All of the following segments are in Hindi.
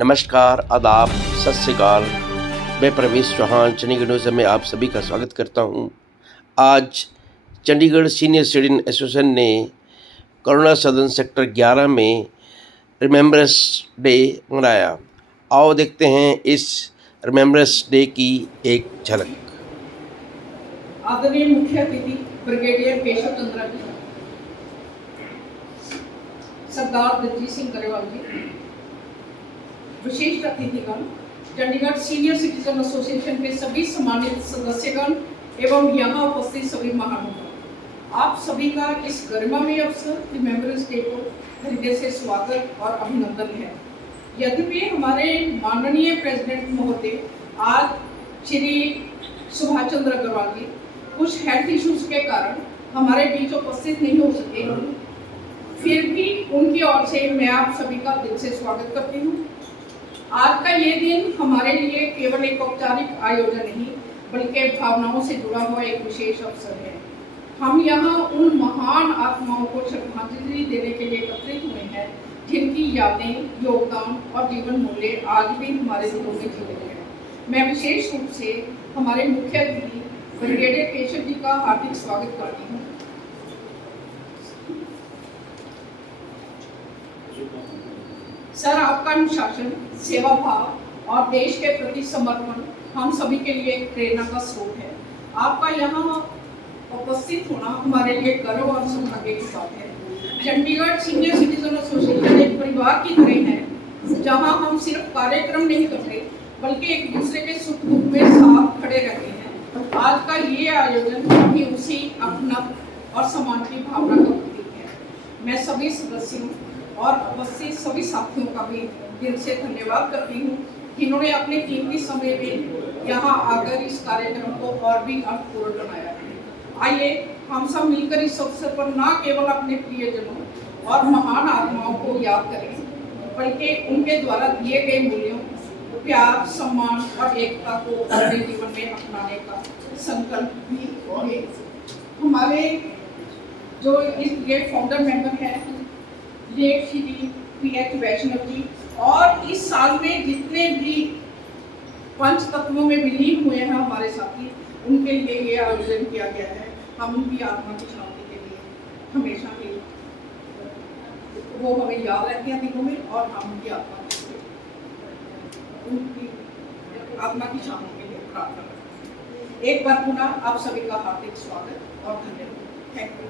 नमस्कार, आदाब, सत श्री अकाल। मैं प्रवेश चौहान चंडीगढ़ न्यूज़ में आप सभी का स्वागत करता हूं। आज चंडीगढ़ सीनियर सिटीजन एसोसिएशन ने करुणा सदन सेक्टर 11 में रिमेम्बरेंस डे मनाया। आओ देखते हैं इस रिमेम्बरेंस डे की एक झलक। आदरणीय मुख्य अतिथि ब्रिगेडियर केशव चंद्रा जी, सरदार दलजीत सिंह गरेवाल जी, विशिष्ट अतिथिगण, चंडीगढ़ सीनियर सिटीजन एसोसिएशन के सभी सम्मानित सदस्यगण एवं यहाँ उपस्थित सभी महानुभाव, आप सभी का इस गरिमामय अवसर रिमेम्बरेंस डे को हृदय से स्वागत और अभिनंदन है। यद्यपि हमारे माननीय प्रेसिडेंट महोदय आज श्री सुभाष चंद्र अग्रवाल जी कुछ हेल्थ इश्यूज के कारण हमारे बीच उपस्थित नहीं हो सके, फिर भी उनकी ओर से मैं आप सभी का दिल से स्वागत करती हूँ। आज का ये दिन हमारे लिए केवल एक औपचारिक आयोजन नहीं बल्कि भावनाओं से जुड़ा हुआ एक विशेष अवसर है। हम यहाँ उन महान आत्माओं को श्रद्धांजलि देने के लिए एकत्रित हुए हैं जिनकी यादें, योगदान और जीवन मूल्य आज भी हमारे दिलों में जीवित हैं। मैं विशेष रूप से हमारे मुख्य अतिथि ब्रिगेडियर केशव जी का हार्दिक स्वागत करती हूँ। सर, आपका अनुशासन, सेवा भाव और देश के प्रति समर्पण हम सभी के लिए एक प्रेरणा का स्रोत है। आपका यहाँ उपस्थित होना हमारे लिए गर्व और सौभाग्य की बात है। चंडीगढ़ सीनियर सिटीजन एसोसिएशन एक परिवार की तरह है जहाँ हम सिर्फ कार्यक्रम नहीं करते बल्कि एक दूसरे के सुख दुख में साथ खड़े रहते हैं। आज का ये आयोजन भी उसी अपनापन और सम्मान की भावना का प्रतीक है। मैं सभी सदस्यों और उपस्थित सभी साथियों का भी दिल से धन्यवाद करती हूँ जिन्होंने अपने कीमती समय में यहाँ आकर इस कार्यक्रम को और भी अर्थपूर्ण बनाया है। आइए हम सब मिलकर इस अवसर पर न केवल अपने प्रियजनों और महान आत्माओं को याद करें बल्कि उनके द्वारा दिए गए मूल्यों, प्यार, सम्मान और एकता को अपने जीवन में अपनाने का संकल्प भी करें। हमारे जो ये फाउंडर मेंबर हैं लेट श्री पी.एच. वैष्णव जी और इस साल में जितने भी पंच तत्वों में विलीन हुए हैं हमारे साथी, उनके लिए ये आयोजन किया गया है। हम उनकी आत्मा की शांति के लिए हमेशा ही वो हमें याद रहते हैं दिलों में और हम उनकी आत्मा की शांति के लिए प्रार्थना करते हैं। एक बार पुनः आप सभी का हार्दिक स्वागत और धन्यवाद। Thank you.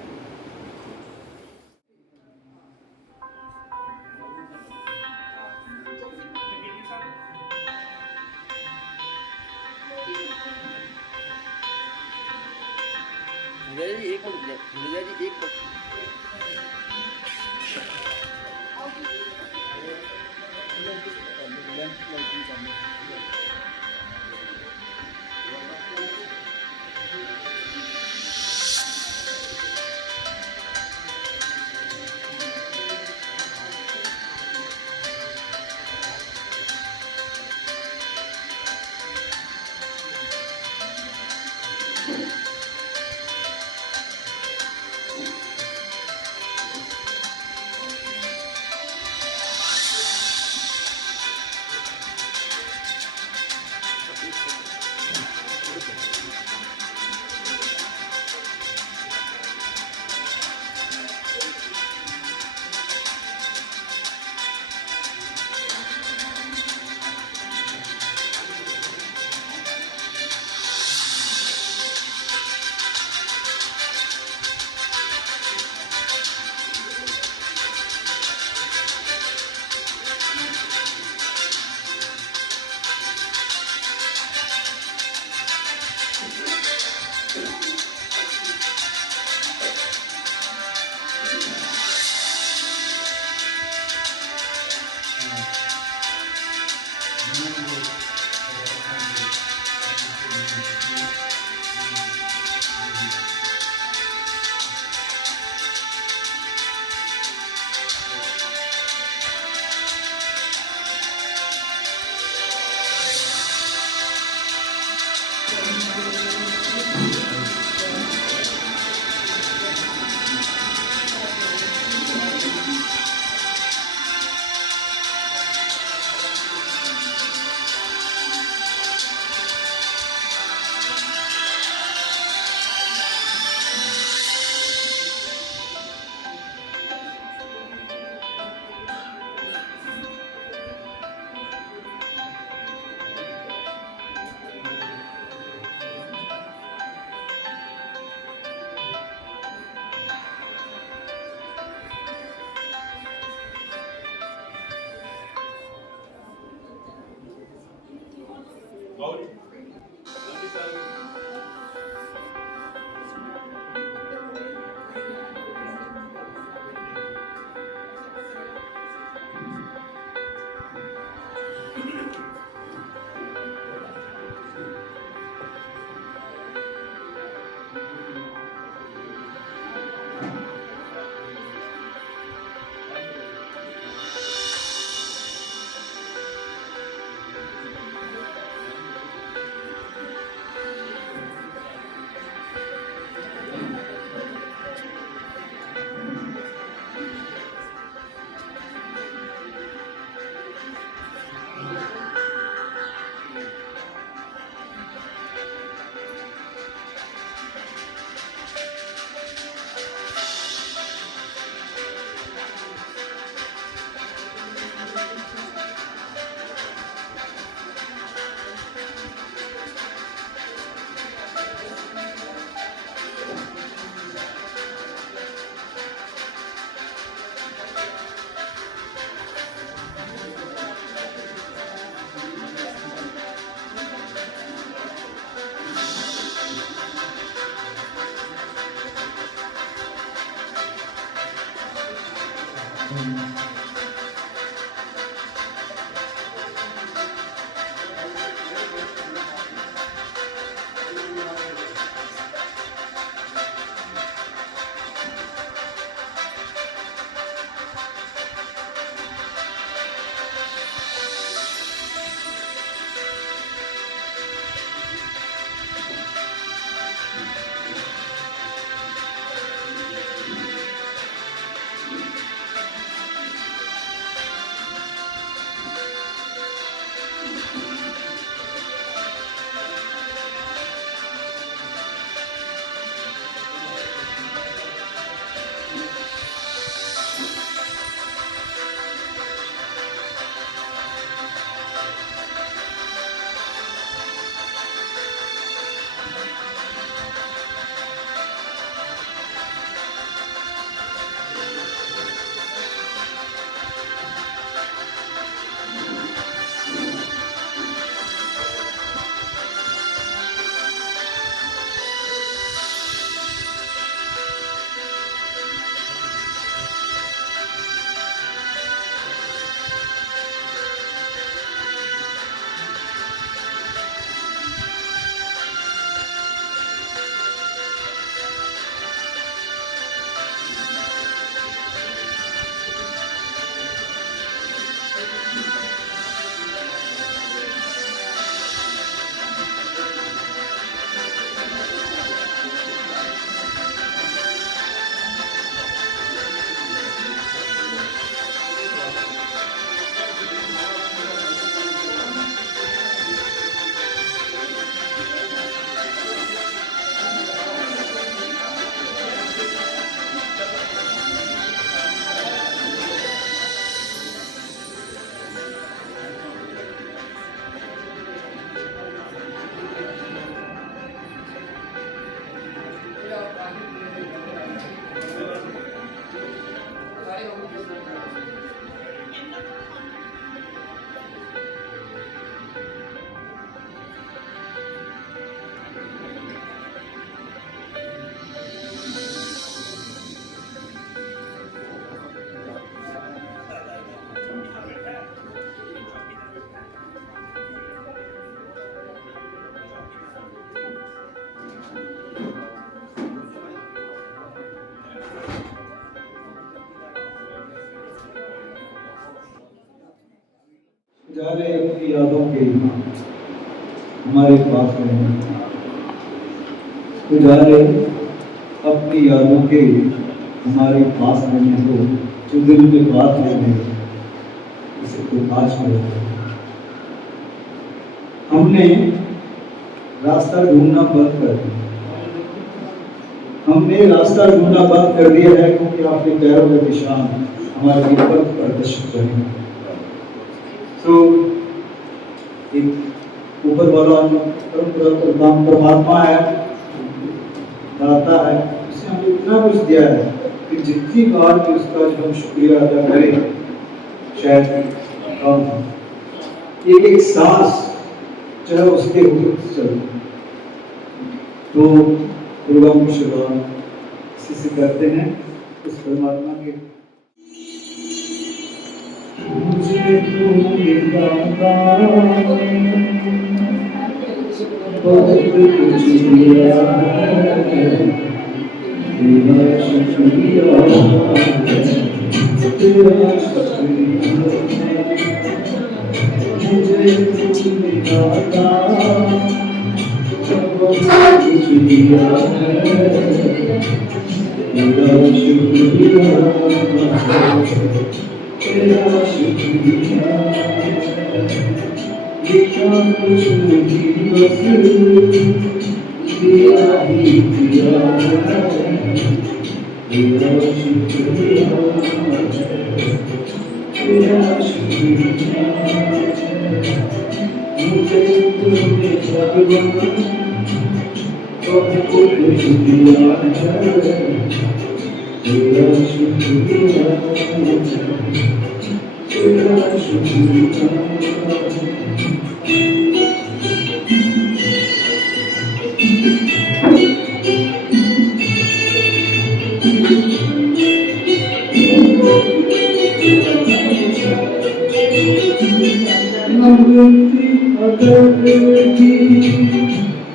एक मिनट। जाने अपनी यादों के हमारे पास रहने, गुजारे अपनी यादों के हमारे पास रहने को, जो दिल में बात रहने इसे तो पास में रहने। हमने रास्ता ढूंढना बंद कर दिया, हमने रास्ता ढूंढना बंद कर दिया है, क्योंकि आपके पैरों के निशान हमारे पथ प्रदर्शित करेंगे। तो एक ऊपर वाला परमात्मा है, दाता है, उसने हमें इतना कुछ दिया है कि जितनी बार भी उसका जो हम शुक्रिया अदा करें शायद कम। एक सांस चाहे उसके हुक्म से चलो। तो प्रोग्राम की शुरुआत इसी से करते हैं, उस परमात्मा के मुझे तूने दाता बहुत कुछ दिया है, तेरा शुक्रिया, तेरा शुक्रिया। मुझे तूने दाता बहुत कुछ दिया है, तेरा शुक्रिया, तेरा शुक्रिया। लिखा कुछ नहीं बस दिया ही दिया है, तेरा शुक्रिया, तेरा शुक्रिया। मुझे तूने भगवान बहुत कुछ दिया है, तेरा शुक्रिया, तेरा शुक्रिया। मंगती अगर की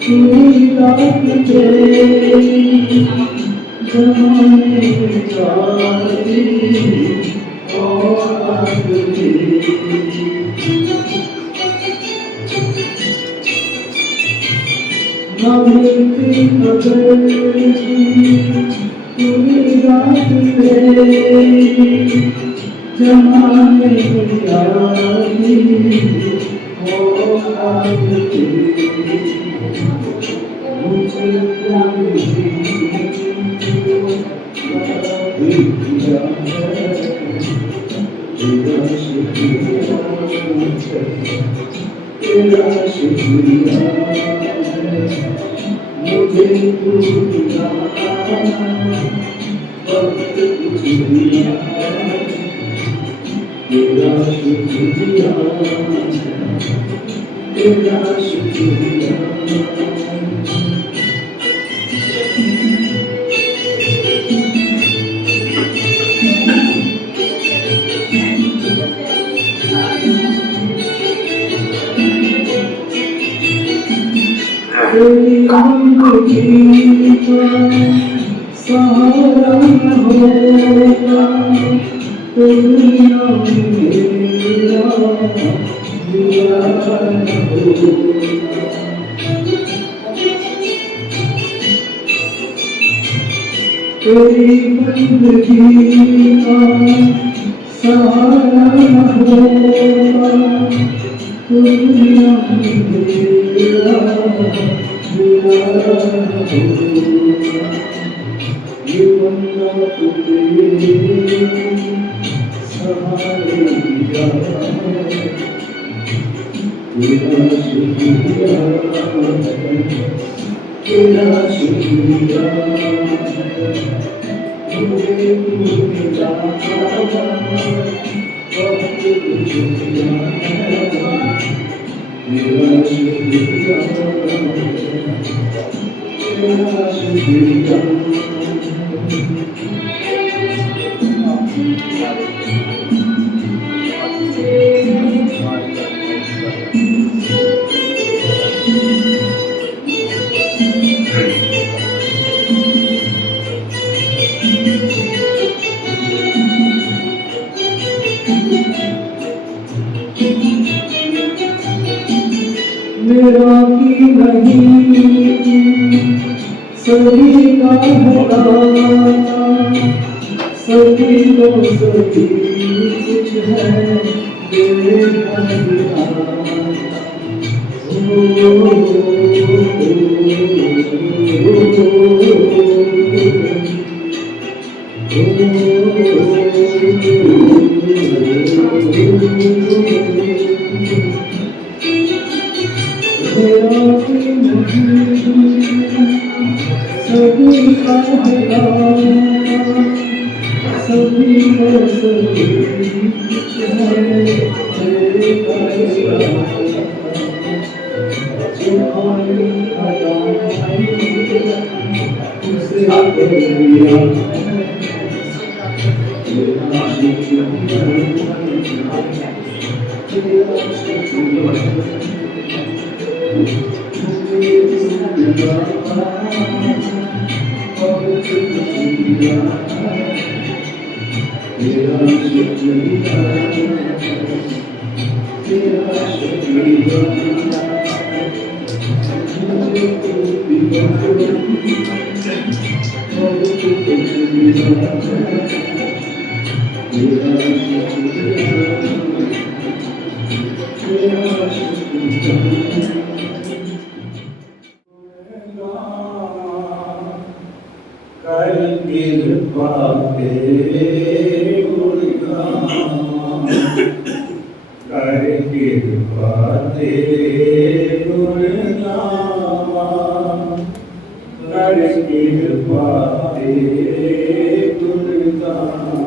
पूरी रात तेरी जमाने जाती और आगती। मंगती अगर की पूरी रात तेरी जमाने जाती और आगती। मुझे दिया है, तेरा शुक्रिया, तेरा शुक्रिया। मुझे दिया बहुत कुछ दिया है, तेरा शुक्रिया, तेरा शुक्रिया। तेरी जिंदगी का सहारा न होगा तो दुनिया में मेरा दिया न होगा। तेरी जिंदगी का सहारा न होगा तो दुनिया में मेरा दिया न होगा। ये बंदा तो तेरे सहारे दिया है, तेरा शुक्रिया, तेरा शुक्रिया। मुझे तूने दाता बहुत कुछ दिया है, तेरा शुक्रिया, तेरा शुक्रिया। मेरा की नहीं सभी का है, सभी को सभी कुछ है देना दिया। सभी का सभी को सभी कुछ है तेरे कर कृपा तेरे गुण गान, कर कृपा तेरे गुण गान, कर कृपा तेरे गुण गान।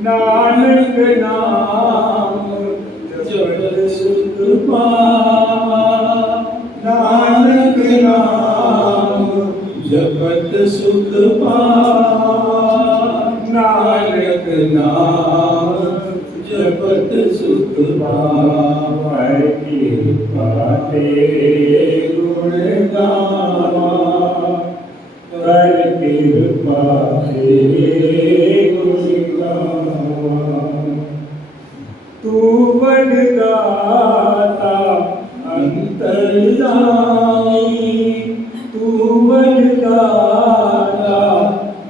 नानक नाम जपत सुख पावा, नानक नाम जपत सुख पावा, नानक नाम जपत सुख पावा। कृपा तेरे गुण गावा, कर कृपा तेरे गुण गावा। तू वरदाता अंतर्यामी, तू वरदाता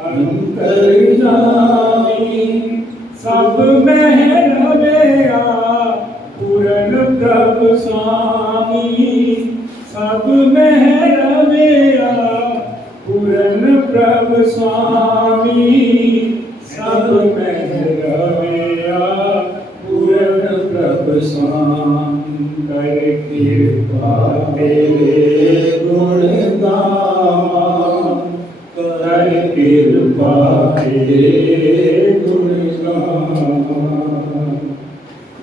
अंतर्यामी, सब में रवैया पूरन प्रभु स्वामी, सब में रवैया पूरन प्रभु स्वामी, सब में रवैया पूरन प्रभु स्वामी। कर कृपा तेरे गुण गावा, कर कृपा तेरे गुण गावा।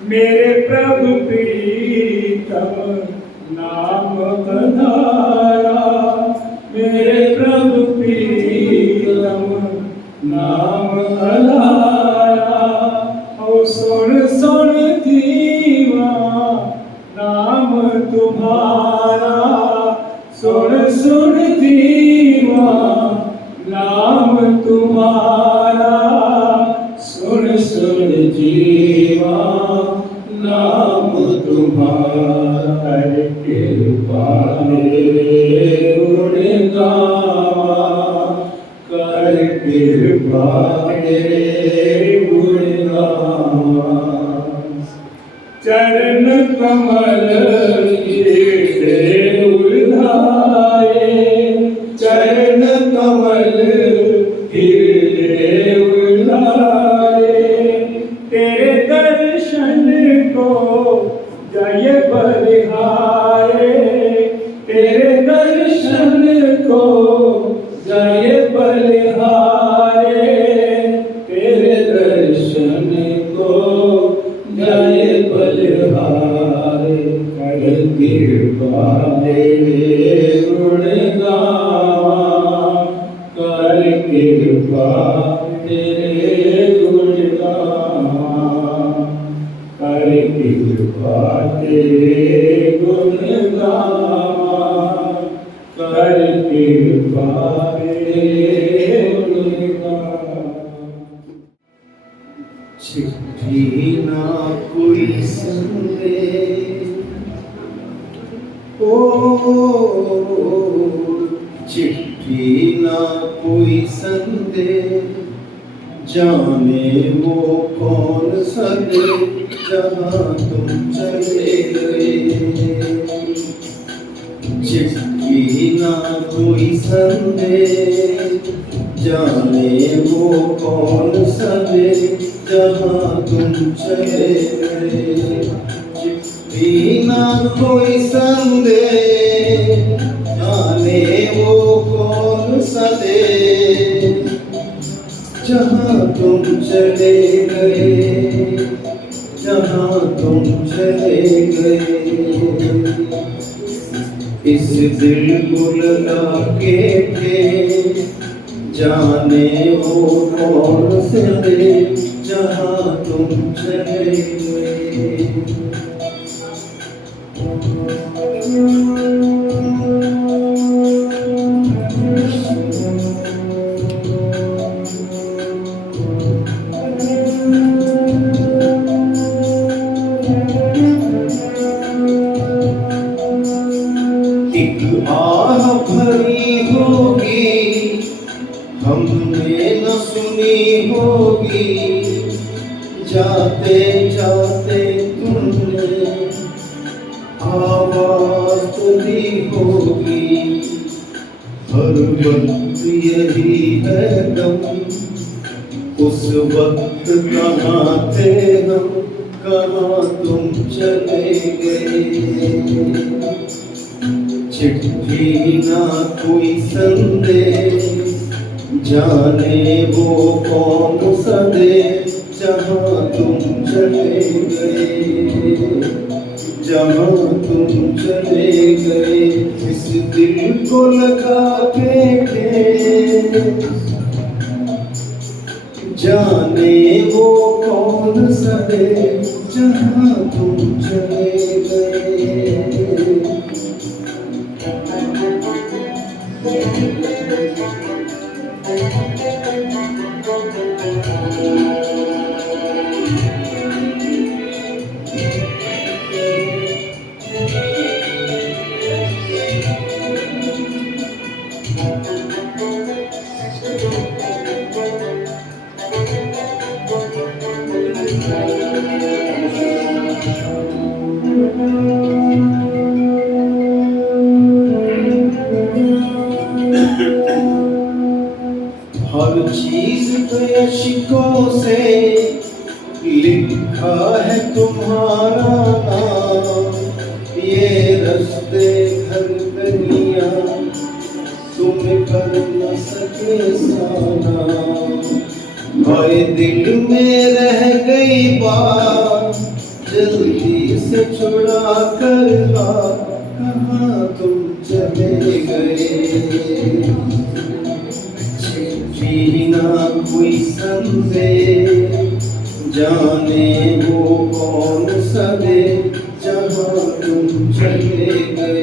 मेरे प्रभु प्रीतम नाम बधाया, मेरे प्रभु प्रीतम नाम बधाया। ओ सुन सुन जीवा नाम तुम्हारा, सुन सुन जीवा नाम तुम्हारा, सुन सुन जीवा नाम तुम्हारा। कर कृपा तेरे गुण गावा, कर कृपा तेरे गुण गावा। चरण कमल कीर्ते उधारे, चरण कमल कीर्ते उधारे। तेरे दर्शन को जय बलिहारे, तेरे दर्शन को जय बलिहारे, तेरे दर्शन को जय बलिहारे। कर कृपा तेरे गुण गावा, कर कृपा तेरे गुण गावा, कर कृपा तेरे गुण गावा, कर कृपा तेरे गुण गावा। चिट्ठी ना कोई संदेश, ओ चिट्ठी ना कोई संदेश, जाने वो कौन सा देश जहाँ तुम चले गए। चिट्ठी ना कोई संदेश, जाने वो कौन सा देश जहाँ तुम चले गए। चिट्ठी ना कोई संदेश, जाने वो कौन सा देश जहाँ तुम चले गए, जहाँ तुम चले गए। इस दिल को लगा के थे, जाने वो कौन से देश जहाँ तुम चले गए। एक आह भरी होगी हमने न सुनी होगी, जाते जाते तुमने आवाज तो दी होगी। हर वक्त यही है गम, उस वक्त कहाँ थे हम, कहाँ तुम चले गए। चिट्ठी ना कोई संदेश, जाने वो कौन सा देश, जहाँ तुम चले गए, जहाँ तुम चले गए। इस दिल को लगा के ठेस, जाने वो कौन सा देश, जहाँ तुम चले गए। हर चीज पे अश्कों से लिखा है तुम्हारा नाम, ये रास्ते घर गलियां तुम कर न सके साना। हाय दिल में रह गई बात, जल्दी से छुड़ा कर ला, कहाँ तुम चले गए। जीना कोई संदेश, जाने वो कौन सा देश, जहाँ तुम चले गए,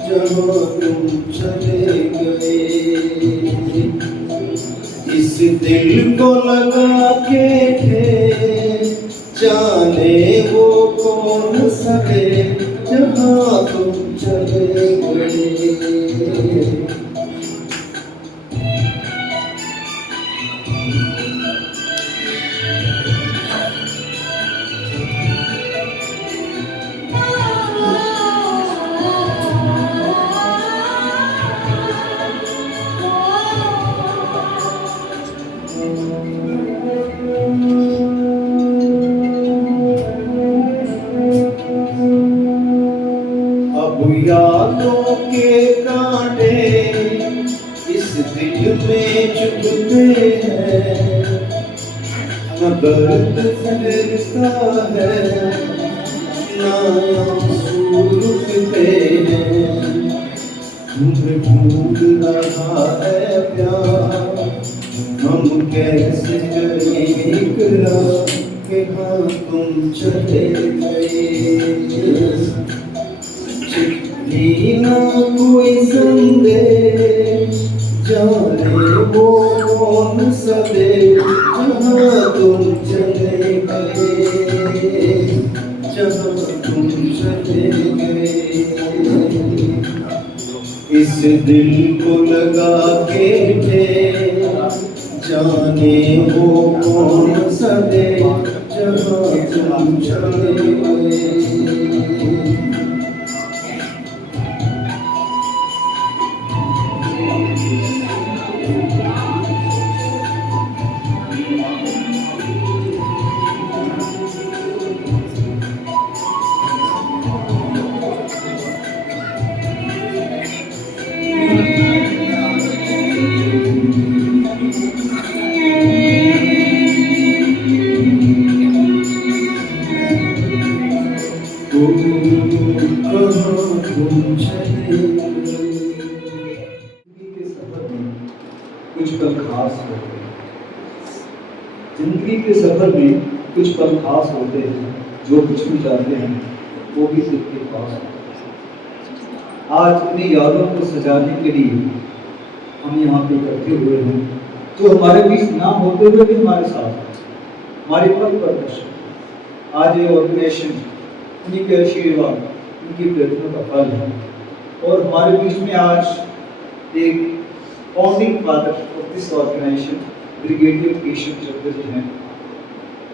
जहाँ तुम चले गए। इस दिल को लगा के ठेस, जाने वो कौन सा देश, जहाँ तुम चले गए। अब यादों के कांटे इस दिल में चुभते हैं, न दर्द फैलता है, न आंसू रुकते हैं। तुम्हें भूल रहा है प्यार, हम कैसे करें इकरार कि हाँ तुम चले गए। चिट्ठी ना कोई संदेश, जाने वो कौन सा देश, जहाँ तुम चले गए, जहाँ तुम चले गए। इस दिल को लगा के ठेस, जाने वो कौन सा देश, जहाँ तुम चले गए। जिंदगी के सफर में कुछ पल खास होते हैं, जो कुछ भी चाहते हैं वो भी दिल के पास है। आज अपनी यादों को सजाने के लिए हम यहाँ पे इकट्ठे हुए हैं, जो हमारे बीच ना होते हुए भी हमारे साथ हैं, हमारे पथ प्रदर्शन। आज ये ऑर्गेनाइजेशन उन्हीं के आशीर्वाद, उनकी प्रयत्नों का फल है। और हमारे बीच में आज एक founding father of this organization brigadier Keshav Chandra ji हैं।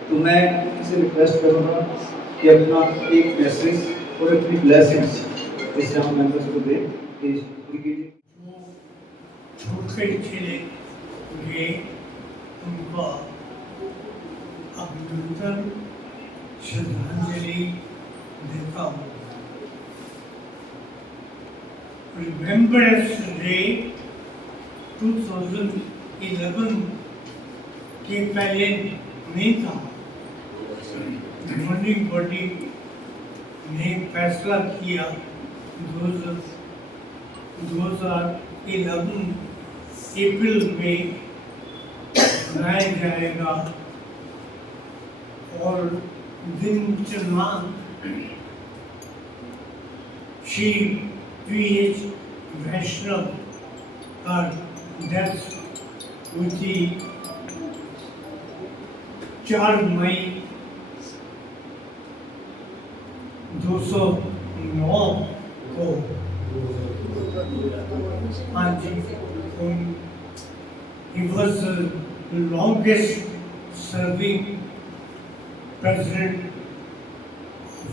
तो मैं इनसे रिक्वेस्ट करूँगा कि अपना एक मैसेज और अपनी ब्लेसिंग्स इस जहाँ मेंबर्स को दे। ब्रिगेडियर छोटे चले गए उनका अभिनंदन श्रद्धांजलि देता हूँ। रिमेम्बरेंस डे 2011 के पहले नहीं था। गवर्निंग बॉडी ने फैसला किया 2011 अप्रैल में बनाया जाएगा और दिन चुनाव श्री PH वैष्णव का डेथ हुई 4 मई 2009 को। हाँ जी, he was the longest serving president of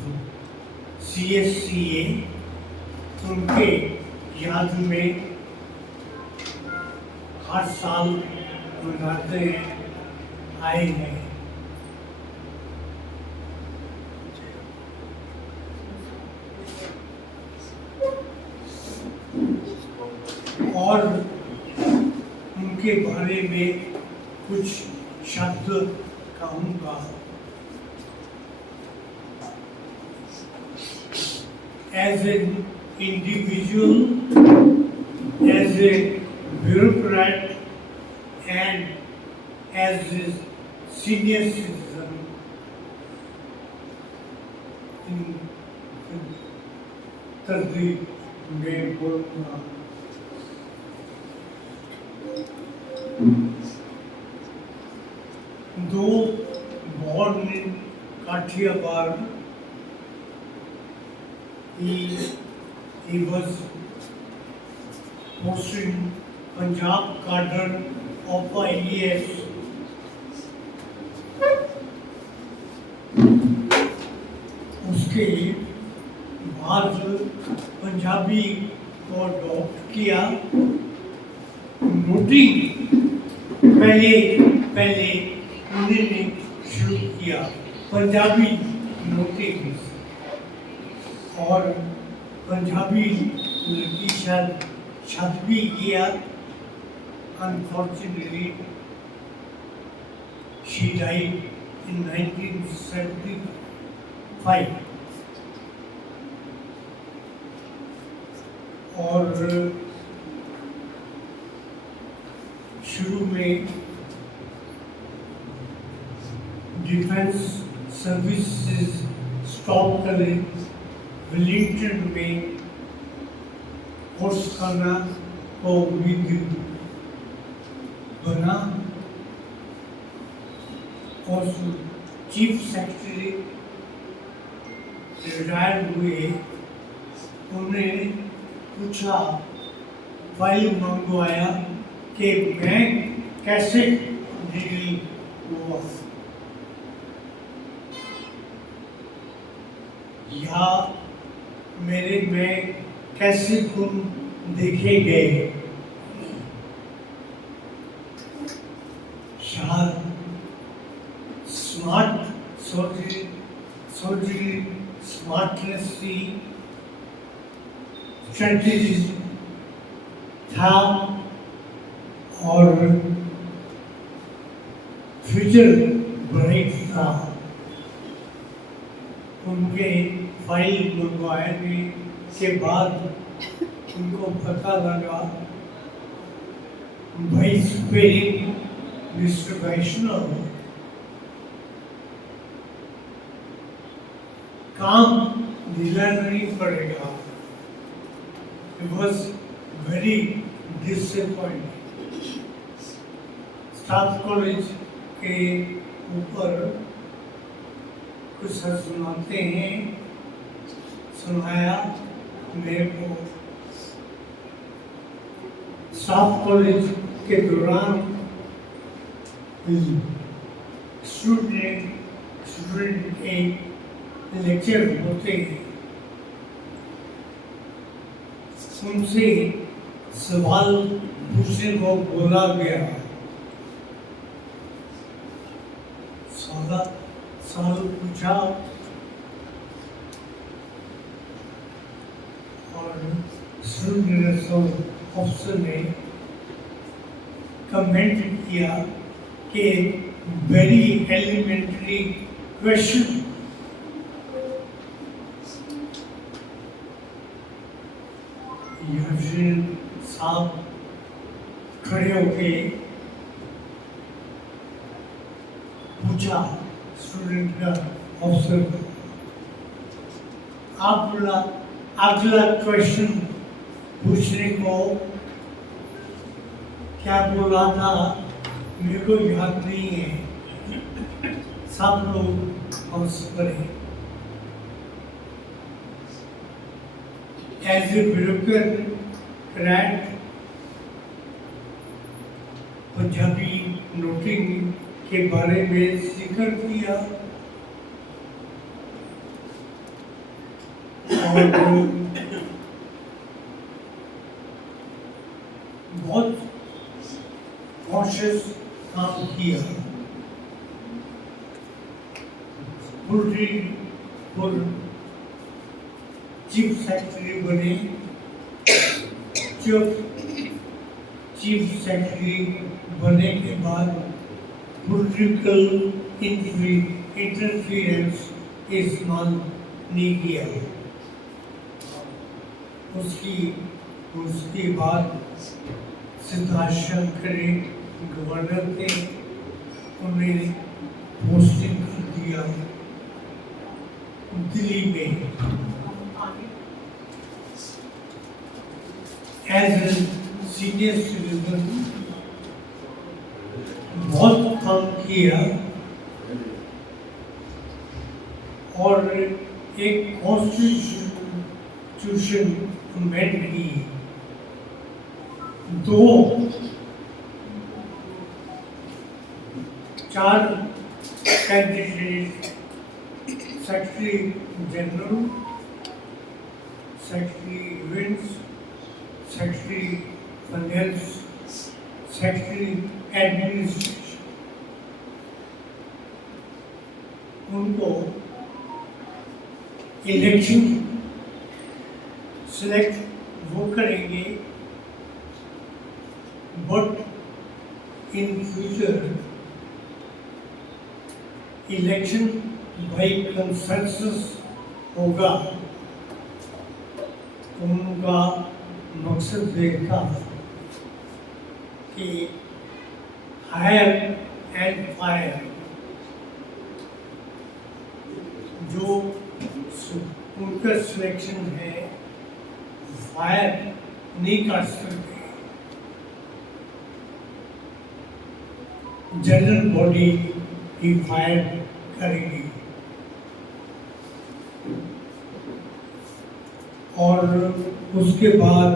CSCA। उनके याद में हर साल मनाते आए हैं। और उनके बारे में कुछ शब्द कहूँगा। As an individual, as a bureaucrat, and as a senior citizen in तहजीब में बोलूँगा। दो born in Kathiawar, he was posted in Punjab cadre of IAS। उसके बाद पंजाबी को अडॉप्ट किया। नोटिंग पहले उन्होंने शुरू किया पंजाबी नोटिंग और पंजाबी की शादी भी किया। Unfortunately she died in 1975। और शुरू में डिफेंस सर्विसेज स्टॉप करें, विलिंगटन में कोर्स करना को उम्मीद बना और चीफ सेक्रेटरी रिटायर हुए। उन्हें पूछा, फाइल मंगवाया कि मैं कैसे डिग्री हुआ या मेरे में कैसे गुण देखे गए। शायद स्मार्ट सर्जरी स्मार्टनेस की स्ट्रेटजी था और फ्यूचर ब्राइट था। उनके फाइल मंगवाने के बाद उनको पता लगा भाई सुपेरियर मिस्टर वैष्णव काम ढीला नहीं पड़ेगा। It was very disappointing. Staff college के ऊपर कुछ सुनाते हैं, सुनाया मेरे को। स्टाफ कॉलेज के दौरान स्टूडेंट के लेक्चर होते हैं, उनसे सवाल पूछने को बोला गया। सवाल पूछा और स्टूडेंट ऑफिसर ने कमेंट किया कि वेरी एलिमेंट्री क्वेश्चन। साहब खड़े होके पूछा स्टूडेंट का ऑफिसर, आप बोला अगला क्वेश्चन पूछने को क्या बोला था मेरे को याद नहीं है। सब लोग हंस पड़े। As a bureaucrat Punjabi noting के बारे में जिक्र किया और बहुत कॉशियस काम किया। चीफ सेक्रेटरी बने। चीफ सेक्रेटरी बनने के बाद पॉलिटिकल इंटरफियरेंस इस्तेमाल नहीं किया। उसके बाद सिद्धार्थ शंकरी गवर्नर थे, उन्हें पोस्टिंग कर दिया दिल्ली में। एज ए सीनियर सिटीजन बहुत काम किया और एक कॉन्स्टिट्यूशन अमेंड की। 4 candidate secretary general, secretary events, secretary finance, secretary administration, उनको इलेक्शन सिलेक्ट वो करेंगे, but in future election by consensus होगा। उनका मकसद देखा कि हायर एंड फायर जो उनका सिलेक्शन है फायर नहीं कर सकते, जनरल बॉडी ही फायर करेगी। और उसके बाद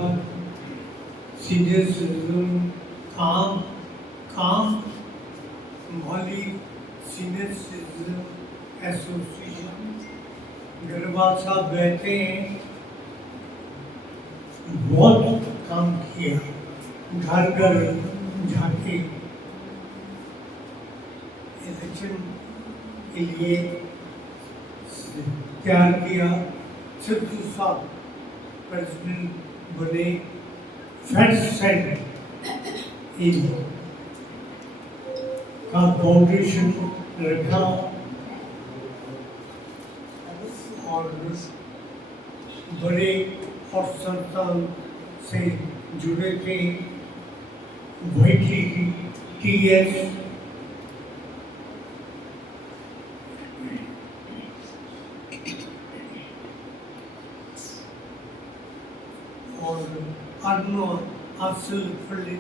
सीनियर सिटीजन काम माली सीनियर सिटीजन एसोसिएशन गरवाल साहब बैठे हैं, बहुत काम किया, घर घर जाके इलेक्शन के लिए तैयार किया। सिद्धू साहब प्रेसिडेंट बने, फेड सेंट का फाउंडेशन रखा और बड़े और संस्थान से जुड़े थे। YTS और Arno absolutely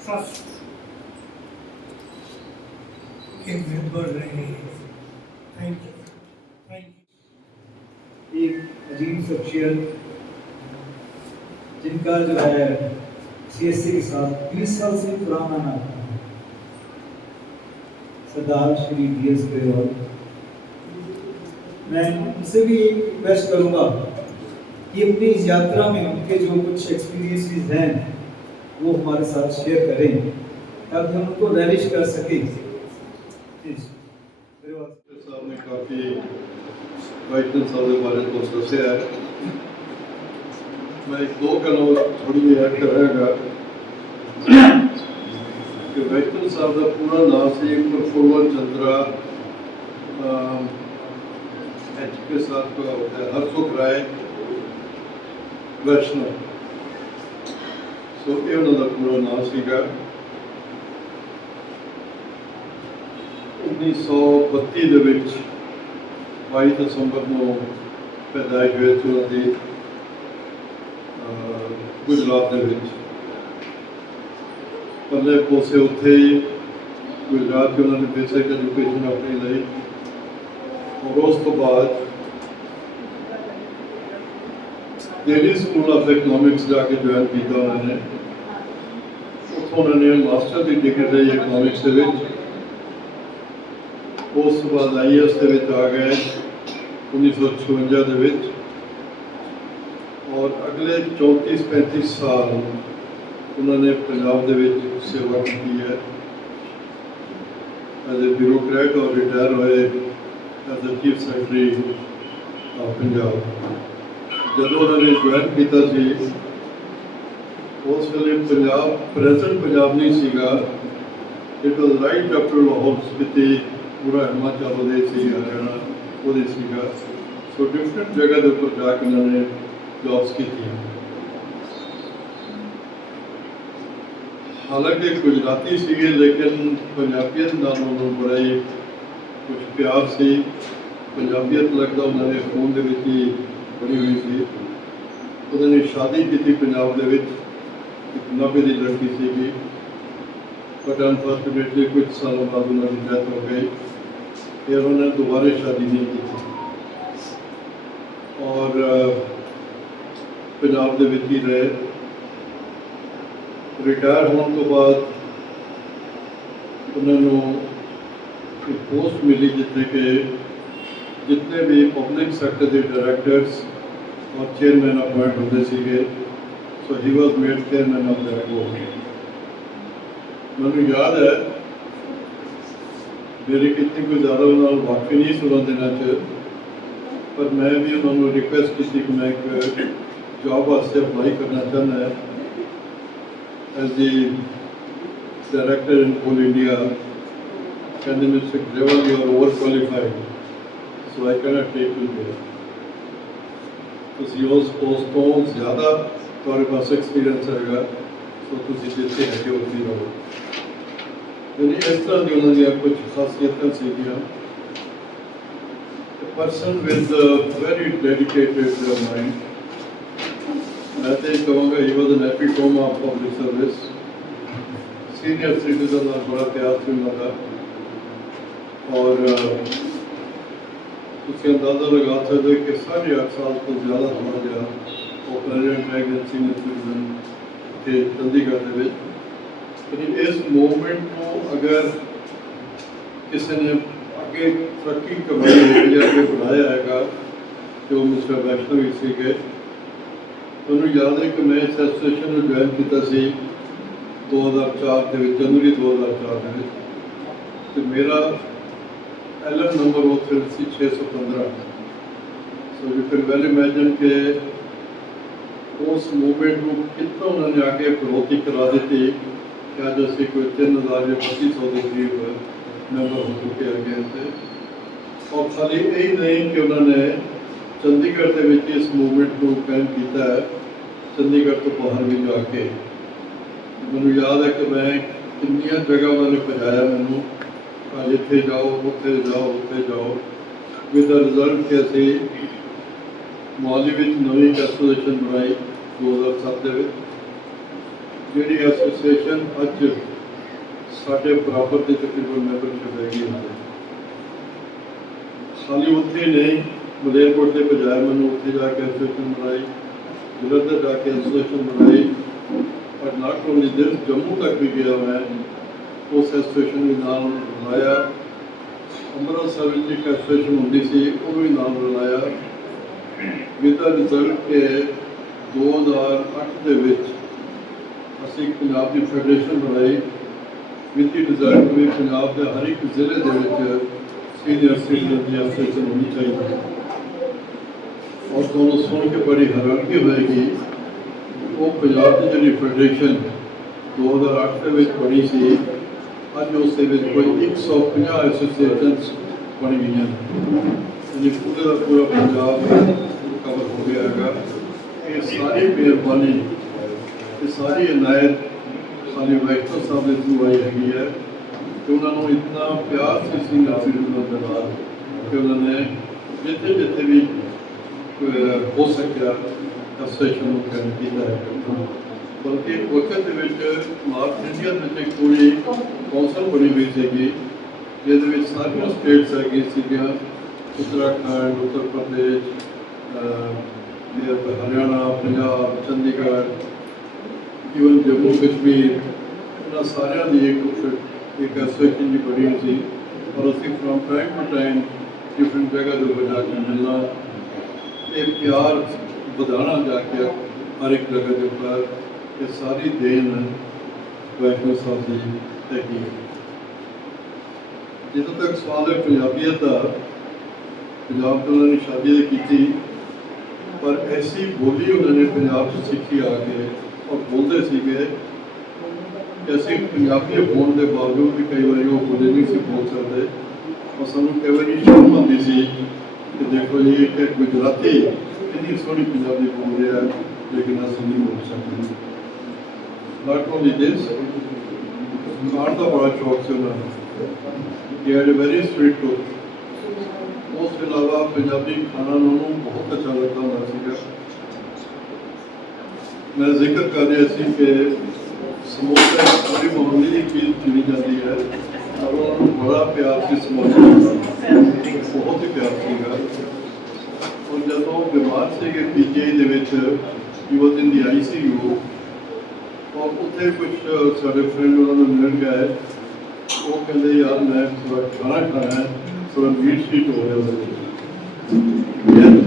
trust के मेंबर रहे हैं। Thank you. एक अजीब शख्सियत जिनका जो है सीएससी के साथ 20 साल से पुराना नाता है, सरदार श्री DS ग्रेवाल। मैं उनसे भी रिक्वेस्ट करूंगा कि अपनी इस यात्रा में उनके जो कुछ एक्सपीरियंसेस हैं वो हमारे साथ शेयर करें ताकि हम उनको रैलिश कर सकें। साहब ने काफ़ी वाइटल साहब के बारे में दस्या है। मैं एक दो गल थोड़ी जी ऐड करांगा कि वाइटल साहब का पूरा नाम से प्रफुल्ल चंद्रा के साथ का होता है हरसुख राय वैष्णव। सो ये उन्होंने पूरा नाम सीगा। 1932 ਦੇ ਵਿੱਚ 22 ਦਸੰਬਰ ਨੂੰ ਪੈਦਾਇਸ਼ ਹੋਈ ਸੀ ਉਹਨਾਂ ਦੀ ਗੁਜਰਾਤ ਦੇ ਵਿੱਚ। ਪੱਲੇ ਪੋਸੇ ਉੱਥੇ ਹੀ ਗੁਜਰਾਤ 'ਚ ਉਹਨਾਂ ਨੇ ਬੇਸਿਕ ਐਜੂਕੇਸ਼ਨ ਆਪਣੀ ਲਈ ਔਰ ਉਸ ਤੋਂ ਬਾਅਦ ਦਿੱਲੀ ਸਕੂਲ ਆਫ ਇਕਨੋਮਿਕਸ ਜਾ ਕੇ ਜੁਆਇਨ ਕੀਤਾ ਉਹਨਾਂ ਨੇ। ਉੱਥੋਂ ਉਹਨਾਂ ਨੇ ਮਾਸਟਰ ਦੀ ਡਿਗਰੀ ਲਈ ਇਕਨੋਮਿਕਸ ਦੇ ਵਿੱਚ। ਉਸ ਤੋਂ ਬਾਅਦ IAS ਦੇ ਵਿੱਚ ਆ ਗਏ 1956 ਦੇ ਵਿੱਚ ਔਰ ਅਗਲੇ 34-35 ਸਾਲ ਉਹਨਾਂ ਨੇ ਪੰਜਾਬ ਦੇ ਵਿੱਚ ਸੇਵਾ ਕੀਤੀ ਹੈ ਐਜ਼ ਏ ਬਿਊਰੋਕਰੈਟ ਔਰ ਰਿਟਾਇਰ ਹੋਏ as a chief secretary of Punjab. ਜਦੋਂ ਉਹਨਾਂ ਨੇ ਜੁਆਇਨ ਕੀਤਾ ਸੀ ਉਸ ਵੇਲੇ ਪੰਜਾਬ ਪ੍ਰੈਜ਼ੈਂਟ ਪੰਜਾਬ ਨਹੀਂ ਸੀਗਾ। It was right after Lahore Spiti पूरा हिमाचल प्रदेश से हरियाणा वो सीगा। सो डिफरेंट जगह के ऊपर जाके उन्होंने जॉब्स की थी। हालांकि गुजराती सीगे लेकिन पंजाबियत नाल उन्होंने बड़ा ही कुछ प्यार सी। पंजाबियत लगता उन्होंने खून के विच ही बनी हुई थी। उन्होंने शादी की थी पंजाब के विच, एक 90 की लड़की सीगी बट अनफॉर्चुनेटली कुछ सालों बाद उन्होंने डेथ हो गई। फिर उन्होंने दोबारा शादी नहीं की थी और पंजाब के विच ही रहे। रिटायर होने तो बाद उन्होंने एक पोस्ट मिली जिथे कि जितने भी पब्लिक सैक्टर के डायरैक्टर्स और चेयरमैन अपॉइंट होते थे so he was made chairman of that board. मैंने याद है मेरी कितनी कोई ज़्यादा उन्होंने वाकई नहीं सुना देना च पर मैं भी उन्होंने रिक्वेस्ट की थी कि मैं एक जॉब वास्ते अप्लाई करना चाहना है as the director in Coal India. कहते mister Grewal you are over qualified so I can not take you there. तुसी उस पोस्ट तो ज़्यादा तुम्हारे पास एक्सपीरियंस हैगा सो तुसी जिथे है उत्थे रहो। यानी इस तरह की उन्होंने कुछ खासियत सीखियाँ। Person with very dedicated mind. मैं तो कहूँगा he was an epitome of public service. Senior citizen का बड़ा प्यार से लगा और तुम अंदाज़ा लगा सकते कि 8.5 साल तो ज़्यादा थोड़ा जहा वो प्रेजिडेंट है सीनियर सिटीजन के चंडीगढ़ के। लेकिन इस मूवमेंट को अगर किसी ने आगे तरक्की करवाई होगी अगे बढ़ाया है जो मिस्टर वैष्णव ही थे। मैंने याद है कि मैं इस एसोसीएशन में ज्वाइन किया 2004 के जनवरी 2004 में तो मेरा LM नंबर वो फिर 615। So you can well imagine के उस मूवमेंट को कितना उन्होंने आगे बढ़ोतरी करा दी थी कि अज असी कोई 3000 या 2500 के करीब मैंबर हो चुके हैं थे। और खाली यही नहीं कि उन्होंने चंडीगढ़ के विच इस मूवमेंट को कायम किया है, चंडीगढ़ तो बाहर भी जाके मैं याद है कि मैं कितनी जगह उन्होंने पहुँचाया मैनू इतने जाओ उत्थे जाओ उत्थे जाओ विद द रिजल्ट कि असी मौली में नवी एसोसीएशन बनाई 2007 ਦੇ ਵਿੱਚ ਜਿਹੜੀ ਐਸੋਸੀਏਸ਼ਨ ਅੱਜ ਸਾਡੇ ਬਰਾਬਰ ਦੇ ਤਕਰੀਬਨ ਮੈਂਬਰਸ਼ਿਪ ਹੈਗੀ ਹੈ। ਖਾਲੀ ਉੱਥੇ ਨਹੀਂ, ਮਲੇਰਕੋਟ ਦੇ ਬਜਾਏ ਮੈਨੂੰ ਉੱਥੇ ਜਾ ਕੇ ਐਸੋਸੀਏਸ਼ਨ ਬਣਾਈ, ਜਲੰਧਰ ਜਾ ਕੇ ਐਸੋਸੀਏਸ਼ਨ ਬਣਾਈ, और नॉट ओनली दिस जम्मू तक भी गया मैं, उस एसोसीएशन भी नाम रलाया। अमृतसर में एक एसोसीएशन होती सी वो भी नाम रलाया। विद द रिजल्ट के 2008 ਦੇ ਵਿੱਚ ਅਸੀਂ ਪੰਜਾਬ ਦੀ ਫੈਡਰੇਸ਼ਨ ਬਣਾਈ। ਵਿਦ ਦ ਰਿਜ਼ਲਟ ਵੀ ਪੰਜਾਬ ਦੇ ਹਰ ਇੱਕ ਜ਼ਿਲ੍ਹੇ ਦੇ ਵਿੱਚ ਸੀਨੀਅਰ ਸਿਟੀਜ਼ਨ ਦੀ ਐਸੋਸੀਏਸ਼ਨ ਹੋਣੀ ਚਾਹੀਦੀ ਹੈ। और ਤੁਹਾਨੂੰ ਸੁਣ ਕੇ ਬੜੀ ਹੈਰਾਨਗੀ ਹੋਏਗੀ, वो पंजाब की जी फैडरेशन 2008 के ਵਿੱਚ बनी सी, अज उस कोई 150 एसोसीएशनस बन गई हैं। यानी पूरे का पूरा पंजाब कवर हो गया है। ये सारी मेहरबानी, ये सारी इनायत खाली वैष्णव साहब के थ्रू आई हैगी है कि उन्होंने इतना प्यार से सीनियर सिटीजन के नाल कि उन्होंने जिथे जिथे भी हो सकिया एसोसीएशन कैन किया है। बल्कि एक वक्त नॉर्थ इंडिया में एक पूरी कौंसल बनी हुई थी जिसमें सारिया स्टेट्स है, उत्तराखंड, उत्तर प्रदेश, हरियाणा, पंजाब, चंडीगढ़, इवन जम्मू कश्मीर, इन्होंने सारिया की एक एसोसीएशन की बनी हुई थी। और असी from time to time different जगह पर जाके मिलना, ये प्यार बढ़ाना जाके हर एक जगह के ऊपर, ये सारी देन वैष्णव साहब की हैगी है। जितों तक सवाल है पंजाबियत का, पंजाब तो उन्होंने शादी की, पर ऐसी बोली उन्होंने पंजाब से सीखी आके और बोलते सीगे कि असी पंजाबी होने के बावजूद भी कई बार वो बोले नहीं सी बोल सकते। और सूँ कई बार शर्म आती सी कि देखो जी एक गुजराती इतनी सोहनी पंजाबी बोल रहा है, लेकिन असं नहीं बोल सकते। नॉट ओनली दिस, खाण का बड़ा शौक से उन्होंने, he had a very sweet tooth. उसके अलावा पंजाबी खाना उन्होंने बहुत अच्छा लगता होता है। मैं जिक्र कर रहा सी कि समोसा बड़ी मामूली चीज़ चुनी जाती है और उन्होंने बड़ा प्यार से समोसा, बहुत ही प्यार सीगा। और जो बीमार से PGI youth in the ICU, और उत्थे कुछ साढ़े फ्रेंड उन्होंने मिल गए, वो कहते यार मैं थोड़ा खाना खाना है, थोड़ा मीट शीट हो गया।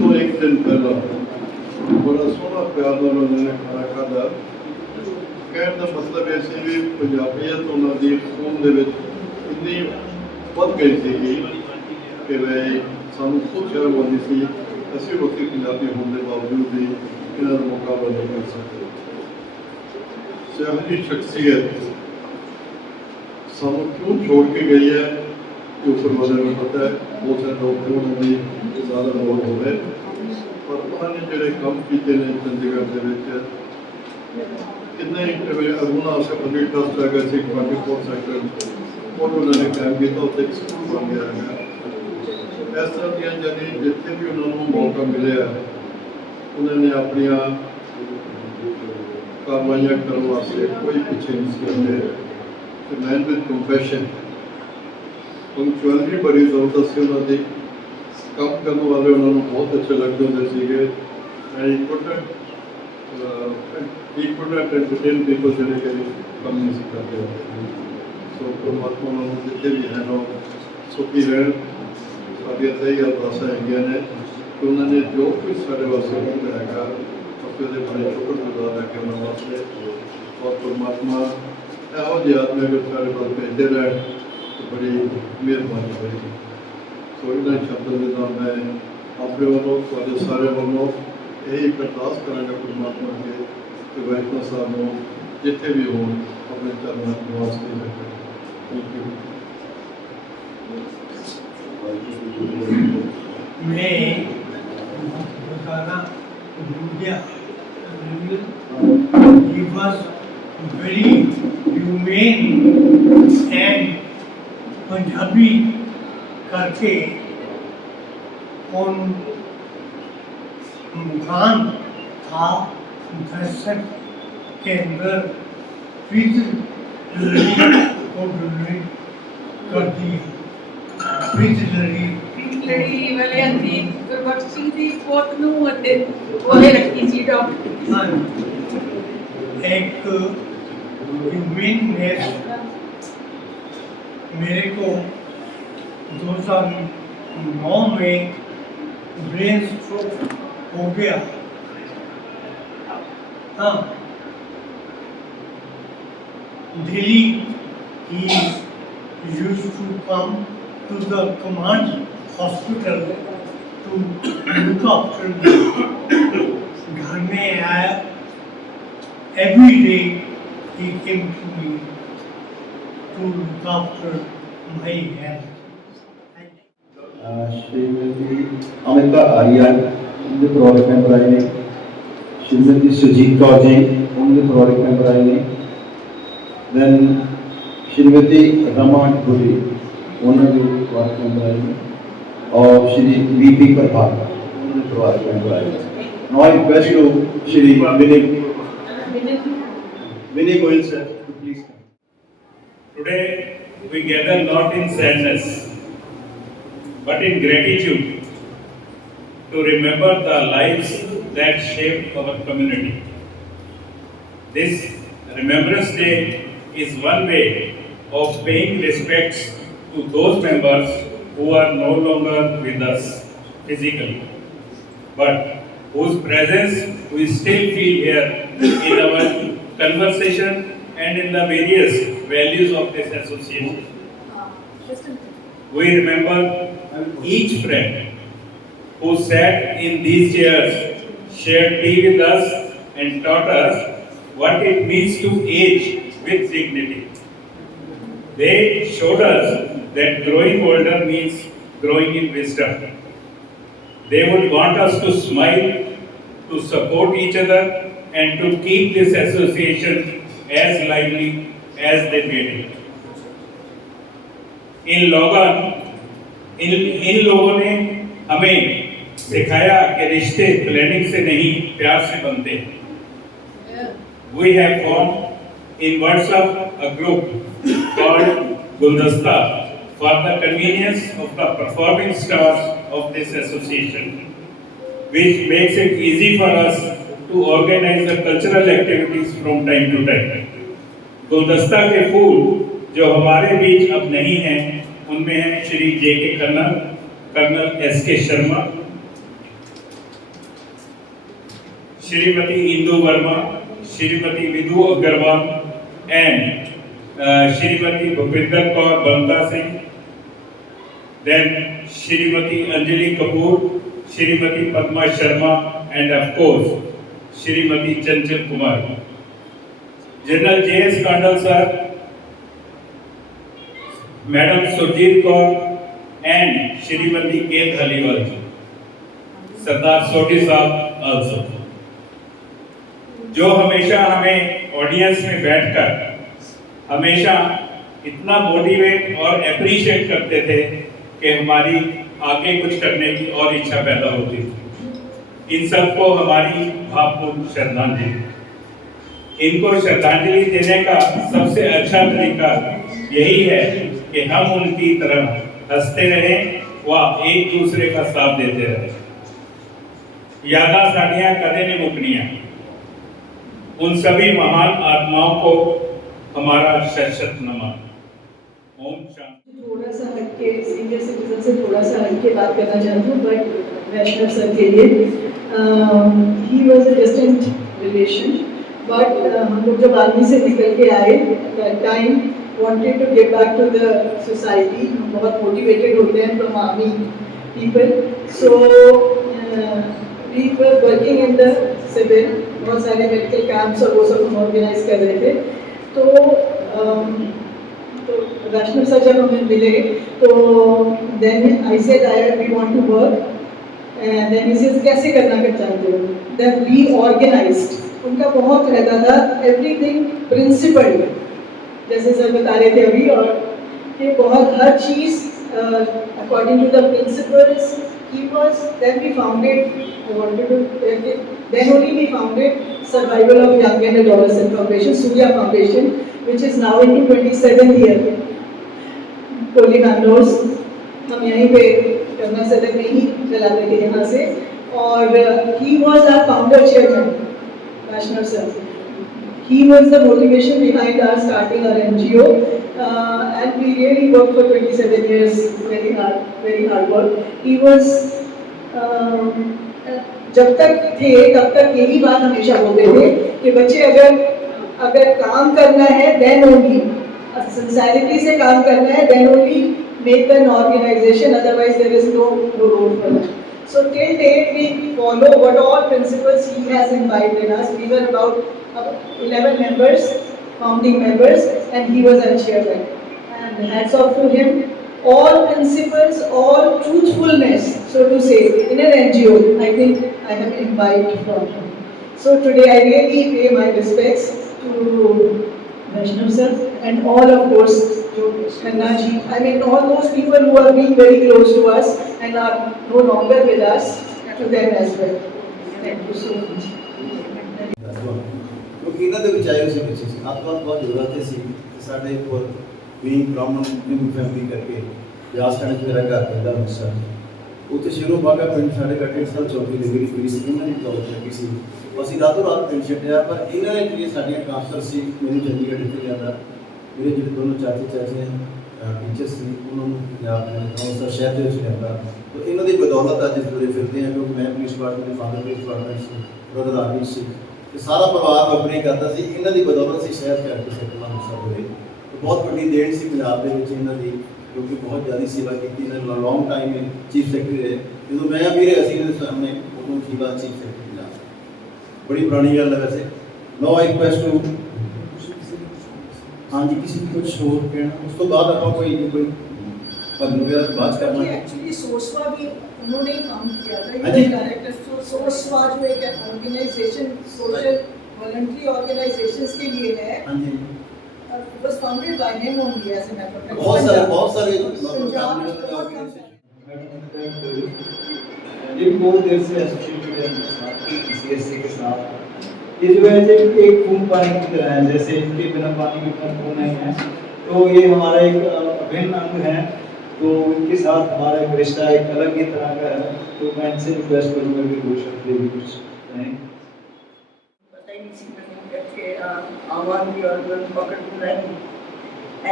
तो एक दिन पहला बड़ा सोहना प्यार उन्होंने खाना खादा। कहने का मतलब ऐसे भी पंजाबियत उन्होंने खून के इन्नी बढ़ गई थी कि भाई सानू खुद शर्म आती सी, असी लोग पंजाबी होने के बावजूद भी इन्हों का मुकाबला नहीं कर सकते। सियासी शख्सियत सानू क्यों छोड़ के गई है कि ऊपर वाले को पता है। बहुत सारे लोग क्यों उन्होंने ज़्यादा लोग हो गए, पर उन्होंने जोड़े कम किए ने चंडीगढ़ के कितने अगुना से पब्लिक ट्रस्ट है 24 सेक्टर, और उन्होंने कायम किया, उत्तर एक स्कूल बन गया है। इस तरह दियाँ यानी जितने भी उन्होंने मौका मिले उन्होंने अपन कार्रवाइयाँ करने वास्ते कोई पीछे नहीं करते। मैन विद कंपैशन, पंक्चुअलिटी बड़ी जबरदस्त सी उन्होंने, काम करने वाले उन्होंने बहुत अच्छे लगते होंगे थे। एंटरटेन पीपल जो कम नहीं करते होते। सो परमात्मा उन्होंने जितने भी हैं वो सुखी रहन। साड़ियाँ सही अरदासा है ने कि उन्होंने जो कुछ साढ़े वास्ते किया है उसके बड़े शुक्रगुजार है कि उन्होंने वास्ते। और परमात्मा यहो जे आदमी अगर साढ़े पास भेजते रहे तो बड़ी मेहरबानी होगी। सो इन्होंने शब्दों के नाम मैं अपने वालों थोड़े सारे वालों यही अरदास कराँगा परमात्मा के कि वैष्णव साहब जिथे भी हो अपने चरणों में निवास कर सकें। Thank you. मैं बताना भूल गया। He was very humane and Punjabi करके मुकाम था दशक के अंदर विद लड़ी को डोनेट कर दी विद लड़ी ਲੜੀ ਵਾਲੇ ਅੰਦੀ ਗੁਰਬਖਸ਼ ਦੀ ਪੋਤ ਨੂੰ ਅੱਡੇ ਉਹਨੇ ਰੱਖੀ ਸੀ ਡਾਕਟਰ हाँ, एक ह्यूमन ने मेरे को 2009 में ब्रेन स्ट्रोक हो गया। हाँ, Delhi he used to come to the command hospital to look after me. घर में आया, every day he came to me to look after my health. Shrimati Amita Arya उनके प्रोजेक्ट मेंबर आए ने, श्रीमती सुजीत कौर जी उनके प्रोजेक्ट मेंबर आए ने, देन श्रीमती रमा पुरी उन्होंने प्रोजेक्ट मेंबर आए ने, और श्री वीपी प्रभात उन्होंने प्रोजेक्ट मेंबर आए ने। Now I request you, Shri Vinay Goyal sir, to please come. Today we gather not in sadness, but in gratitude to remember the lives that shaped our community. This Remembrance Day is one way of paying respects to those members who are no longer with us physically, but whose presence we still feel here in our conversation and in the various values of this association. We remember each friend who sat in these chairs, shared tea with us, and taught us what it means to age with dignity. They showed us that growing older means growing in wisdom. They would want us to smile, to support each other, and to keep this association as lively as they made it. इन लोगों ने हमें सिखाया कि रिश्ते प्लानिंग से नहीं प्यार से बनते हैं। We have formed in WhatsApp a group called Guldasta for the convenience of the performing stars of this association, which makes it easy for us to organize the cultural activities from time to time. गुलदस्ता के फूल जो हमारे बीच अब नहीं हैं, उनमें हैं Shri J.K. Khanna, colonel S.K. Sharma, Shrimati Indu Verma, Shrimati Vidhu Agarwal, and Shrimati Bhupinder Kaur Banta Singh, then Shrimati Anjali Kapoor, Shrimati Padma Sharma, and of course Shrimati Chanchal Kumar, general J.S. Kandal sir, madam Surjit Kaur, and Shrimati K Dhaliwal जी, सरदार सोटी साहब also, जो हमेशा हमें ऑडियंस में बैठकर हमेशा इतना मोटिवेट और अप्रिशिएट करते थे कि हमारी आगे कुछ करने की और इच्छा पैदा होती थी। इन सबको हमारी भावपूर्ण श्रद्धांजलि। इनको श्रद्धांजलि देने का सबसे अच्छा तरीका यही है कि हम उनकी तरह हंसते रहें व एक दूसरे का साथ देते रहें। यादा साड़ियाँ कदे नहीं मुकनियाँ। उन सभी महान आत्माओं को हमारा शत नमन। ओम शांति। थोड़ा सा हटके सीनियर सिटीजन से थोड़ा सा हटके बात करना चाहती हूँ, बट वैष्णव सर के लिए he was a distant relation, but हम लोग जब आर्मी से निकल के आए time wanted to get back to the society, हम बहुत मोटिवेटेड होते हैं from army people, so we were working in the civil, बहुत सारे मेडिकल कैंप्स और वो सब हम ऑर्गेनाइज कर रहे थे। तो वैष्णव सर जब हमें मिले तो then I said we want to work and then he said कैसे करना चाहते हो, देन वी ऑर्गेनाइज्ड। उनका बहुत रहता था एवरीथिंग प्रिंसिपल, जैसे सर बता रहे थे अभी, और कि बहुत हर चीज़ according to the principles he was, then we founded, I wanted to Then only we founded Survival of Young and Adolescent Foundation, Surya Foundation, which is now into 27th year. Kohli ma'am notes हम यहीं पे करना सदन में ही चलाते थे यहाँ से, और he was our founder chairman, Vaishnav sir. He was the motivation behind our starting our NGO, and we really worked for 27 years, very hard work. He was जब तक थे तब तक यही बात हमेशा बोलते थे कि बच्चे अगर काम करना है then only, सिंसियरिटी से काम करना है then only make an organization, otherwise there is no road for that. So till date we follow what all principles he has imbibed in us. We were about 11 members, founding members, and he was our chairman. And hats off to him. All principles, all truthfulness, so to say, in an NGO, I think I have imbibed from him. So today I really pay my respects to Vaishnav sir and all, of course, Khanna ji. I mean all those people who have been very close to us and are no longer with us, to them as well. Thank you so much. ਕਿਉਂਕਿ ਇਹਨਾਂ ਦੇ ਵਿੱਚ ਆਏ ਸੀ ਬੱਚੇ ਸੀ ਆਤਮਾ ਬਹੁਤ ਜ਼ਰੂਰਤ ਸੀ ਸਾਡੇ ਕੋਲ ਵੀ ਬ੍ਰਾਹਮਣ ਦੀ ਫੈਮਿਲੀ ਕਰਕੇ ਵਿਆਸ ਖਾਣੇ 'ਚ ਮੇਰਾ ਘਰ ਪੈਂਦਾ ਹੁੰਦਾ ਉੱਥੇ ਸ਼ੁਰੂ ਬਾਗਾ ਪਿੰਡ ਸਾਡੇ ਕੱਟੇ ਸਾਲ ਚੌਕੀ ਦੇ ਮੇਰੀ ਕੁੜੀ ਸੀ ਉਹਨਾਂ ਦੀ ਜੌਬ ਲੱਗੀ ਸੀ ਅਸੀਂ ਰਾਤੋਂ ਰਾਤ ਪਿੰਡ ਛੱਡਿਆ ਪਰ ਇਹਨਾਂ ਨੇ ਜਿਹੜੀਆਂ ਸਾਡੀਆਂ ਟ੍ਰਾਂਸਫਰ ਸੀ ਮੈਨੂੰ ਚੰਡੀਗੜ੍ਹ ਦਿੱਤੇ ਜਾਂਦਾ ਮੇਰੇ ਜਿਹੜੇ ਦੋਨੋਂ ਚਾਚੇ ਟੀਚਰ ਸੀ ਉਹਨਾਂ ਨੂੰ ਪੰਜਾਬ ਦੇ ਅੰਮ੍ਰਿਤਸਰ ਸ਼ਹਿਰ ਦੇ ਵਿੱਚ ਲਿਆਂਦਾ ਤਾਂ ਇਹਨਾਂ ਦੀ ਬਦੌਲਤ ਅੱਜ ਤੁਰੇ ਫਿਰਦੇ ਹਾਂ ਕਿਉਂਕਿ ਮੈਂ ਪੁਲਿਸ ਡਿਪਾਰਟਮੈਂਟ ਦੇ ਫਾਦਰ ਪੁਲਿਸ ਡਿਪਾਰਟਮੈਂਟ ਸੀ ਬ੍ਰਦਰ ਆਰਮੀ ਸੀ ਤੇ ਸਾਰਾ ਪਰਿਵਾਰ ਨੌਕਰੀ ਕਰਦਾ ਸੀ ਇਹਨਾਂ ਦੀ ਬਦੌਲਤ ਸੀ ਸ਼ਹਿਰ ਚ ਆ ਕੇ ਸੈਟਲ ਅੰਮ੍ਰਿਤਸਰ ਹੋਏ ਬਹੁਤ ਵੱਡੀ ਦੇਣ ਸੀ ਪੰਜਾਬ ਦੇ ਵਿੱਚ ਇਹਨਾਂ ਦੀ ਕਿਉਂਕਿ ਬਹੁਤ ਜ਼ਿਆਦਾ ਸੇਵਾ ਕੀਤੀ ਇਹਨਾਂ ਨੇ ਲੌਂਗ ਟਾਈਮ ਚੀਫ ਸੈਕਟਰੀ ਰਹੇ ਜਦੋਂ ਮੈਂ ਵੀ ਰਿਹਾ ਸੀ ਇਹਦੇ ਸਾਹਮਣੇ ਉਦੋਂ ਸੀਗਾ ਚੀਫ ਸੈਕਟਰੀ ਦਾ ਬੜੀ ਪੁਰਾਣੀ ਗੱਲ ਹੈ ਵੈਸੇ ਨੋ ਆਈ ਰਿਕੁਐਸਟ ਟੂ ਹਾਂਜੀ ਕਿਸੇ ਨੂੰ ਕੁਝ ਹੋਰ ਕਹਿਣਾ ਉਸ ਤੋਂ ਬਾਅਦ ਆਪਾਂ ਕੋਈ ਭੰਨ ਵਗੈਰਾ ਬਾਤ ਕਰਨਾ एक्चुअली सोसवा भी उन्होंने ही काम किया था, ये डायरेक्टर सोसवा जो एक ऑर्गेनाइजेशन सोशल वॉलंटरी ऑर्गेनाइजेशंस के लिए है, हाँ जी was founded by him only as a matter of fact. बहुत सारे ये बहुत देर से एसोसिएटेड है सीएससी के साथ। ये जो है एक खून पानी की तरह है, जैसे इनके बिना पानी के बिना खून नहीं है, तो ये हमारा एक अभिन्न अंग है, तो इनके साथ हमारा एक रिश्ता एक अलग ही तरह का है। तो मैं इनसे रिक्वेस्ट करूँगा कि दो शब्द भी कुछ कहें। पता ही नहीं सी मैंने करके आवाज़ भी और मैं पकड़ पूरा नहीं।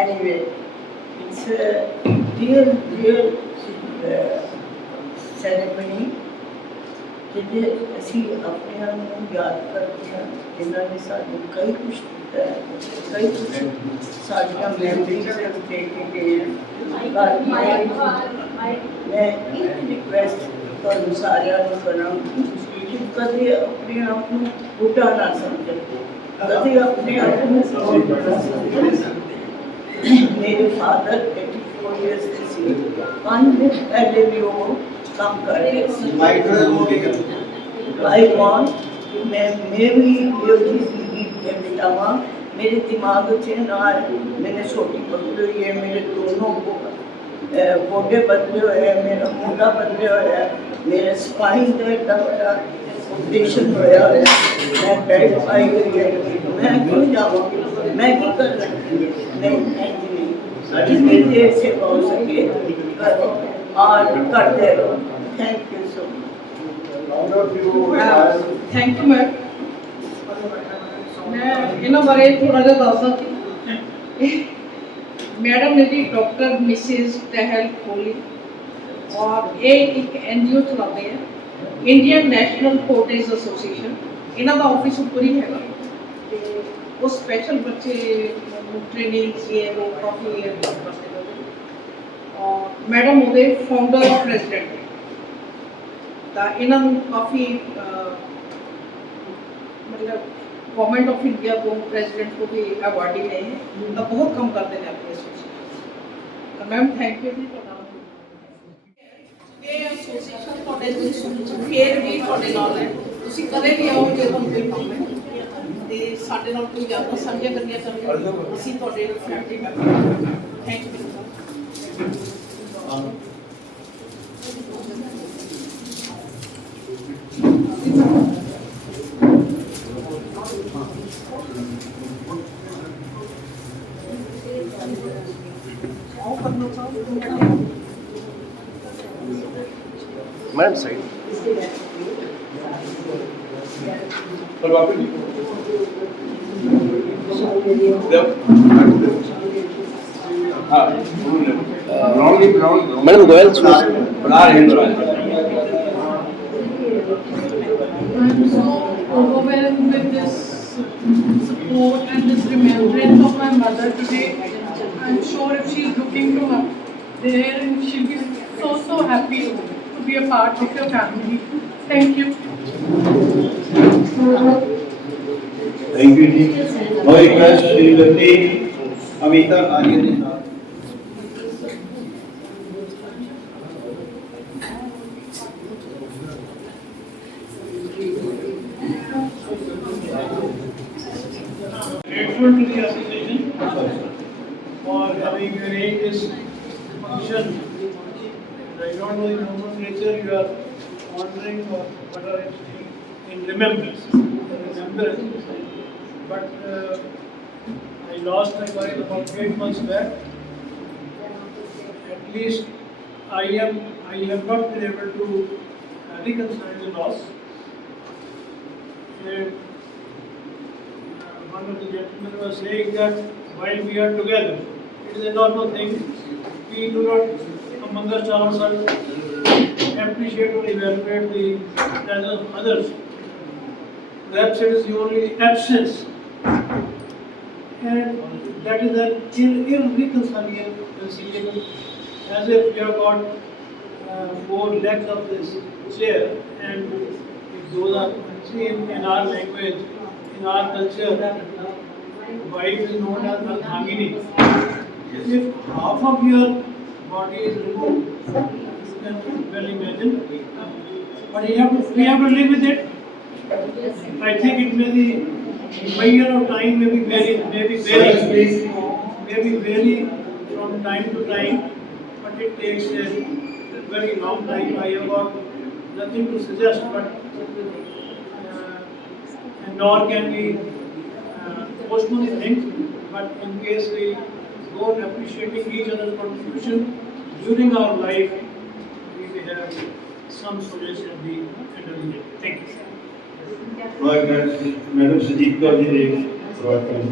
Anyway, it's a real ceremony ਜਿਹਦੇ ਅਸੀਂ ਆਪਣੇ ਆਪ ਨੂੰ ਯਾਦ ਕਰਦੇ ਹਾਂ ਜਿਨ੍ਹਾਂ ਨੇ ਸਾਨੂੰ ਕਈ ਕੁਛ ਦਿੱਤਾ ਹੈ, ਕਈ ਕੁਛ ਸਾਡੀਆਂ ਮੈਮਰੀਜ਼ ਦੇ ਕੇ ਗਏ ਹੈ। ਮੈਂ ਇੱਕ ਰਿਕੁਐਸਟ ਤੁਹਾਨੂੰ ਸਾਰਿਆਂ ਨੂੰ ਕਰਾਂਗੀ ਕਿ ਕਦੇ ਆਪਣੇ ਆਪ ਨੂੰ ਬੁੱਢਾ ਨਾ ਸਮਝੋ, ਕਦੇ ਆਪਣੇ ਆਪ ਨੂੰ ਮੇਰੇ ਫਾਦਰ 84 years ਦੇ ਸੀ, 5 ਦਿਨ ਪਹਿਲੇ ਵੀ ਉਹ काम कर रहे आई वॉन्ट कि मैं भी ये चीज़ बितावा। मेरे दिमाग से ना मैंने छोटी बदली हुई है, मेरे दोनों गोडे बदले हुए हैं, मेरा मोटा बदले हुए है, मेरे स्पाइन का इतना बड़ा ऑपरेशन होया है, मैं बेड पाई हुई है, मैं क्यों जाऊँगी, मैं क्यों कर रही नहीं जितनी देर से हो सके करो और करते रहो। Thank you so much. Thank you ma'am. मैं इन्हों बारे थोड़ा जा दस दी। मैडम ने जी डॉक्टर मिसिज टहल खोली और ये एक NGO चलाते हैं, इंडियन नेशनल पोर्टेज एसोसीएशन। इन्हों का ऑफिस ऊपर ही है, वो स्पैशल बच्चे ट्रेनिंग ये वो काफ़ी और मैडम ਉਹਦੇ फाउंडर और प्रेजिडेंट ਤਾਂ ਇਹਨਾਂ ਨੂੰ ਕਾਫੀ मतलब गवर्नमेंट ऑफ इंडिया को प्रेसिडेंट को भी अवार्ड ही नहीं है, तो बहुत कम करते हैं अपने एसोसिएशन। तो मैम थैंक यू जी ਇਹ ਐਸੋਸੀਏਸ਼ਨ ਤੁਹਾਡੇ ਲਈ ਫੇਰ ਵੀ ਤੁਹਾਡੇ ਨਾਲ ਹੈ, ਤੁਸੀਂ ਕਦੇ ਵੀ ਆਓ ਜੇ ਤੁਹਾਨੂੰ ਕੋਈ ਕੰਮ ਹੈ ਤੇ ਸਾਡੇ ਨਾਲ ਕੋਈ ਗੱਲ ਸਾਂਝਾ ਕਰਨੀਆਂ ਚਾਹੁੰਦੇ ਅਸੀਂ ਤੁਹਾਡੇ family member. Thank you. Madam side madam Goyal I'm so overwhelmed with this support and this remembrance of my mother today. I'm sure if she's looking from up there, and she'll be so happy to be a part of your family. Thank you. Thank you, जी. Now request Shrimati Amita Arya ji. Grateful to the association for having arranged this function. I don't know in nomenclature you are honoring or what are you saying in remembrance. But I lost my wife about 8 months back. At least I have not been able to reconcile the loss. And one of the gentlemen was saying that while we are together, it is a normal thing. We do not, among ourselves, appreciate or evaluate the presence of others. Perhaps it is the only absence, and that is an irreconcilable, as if we have got 4 legs of this chair, and if those are seen in our language, in our culture, wife is known as Ardhangini. If half of your body is removed, you can well imagine. But we have to live with it. I think it may be measure of time may be vary from time to time, but it takes a very long time. I have got nothing to suggest, but nor can we postpone the things. But in case we go on appreciating each other's contribution during our life, we may have some solace at the end of the day. Thank you. Madam Sujit Kaur ji देख शुरुआत करें.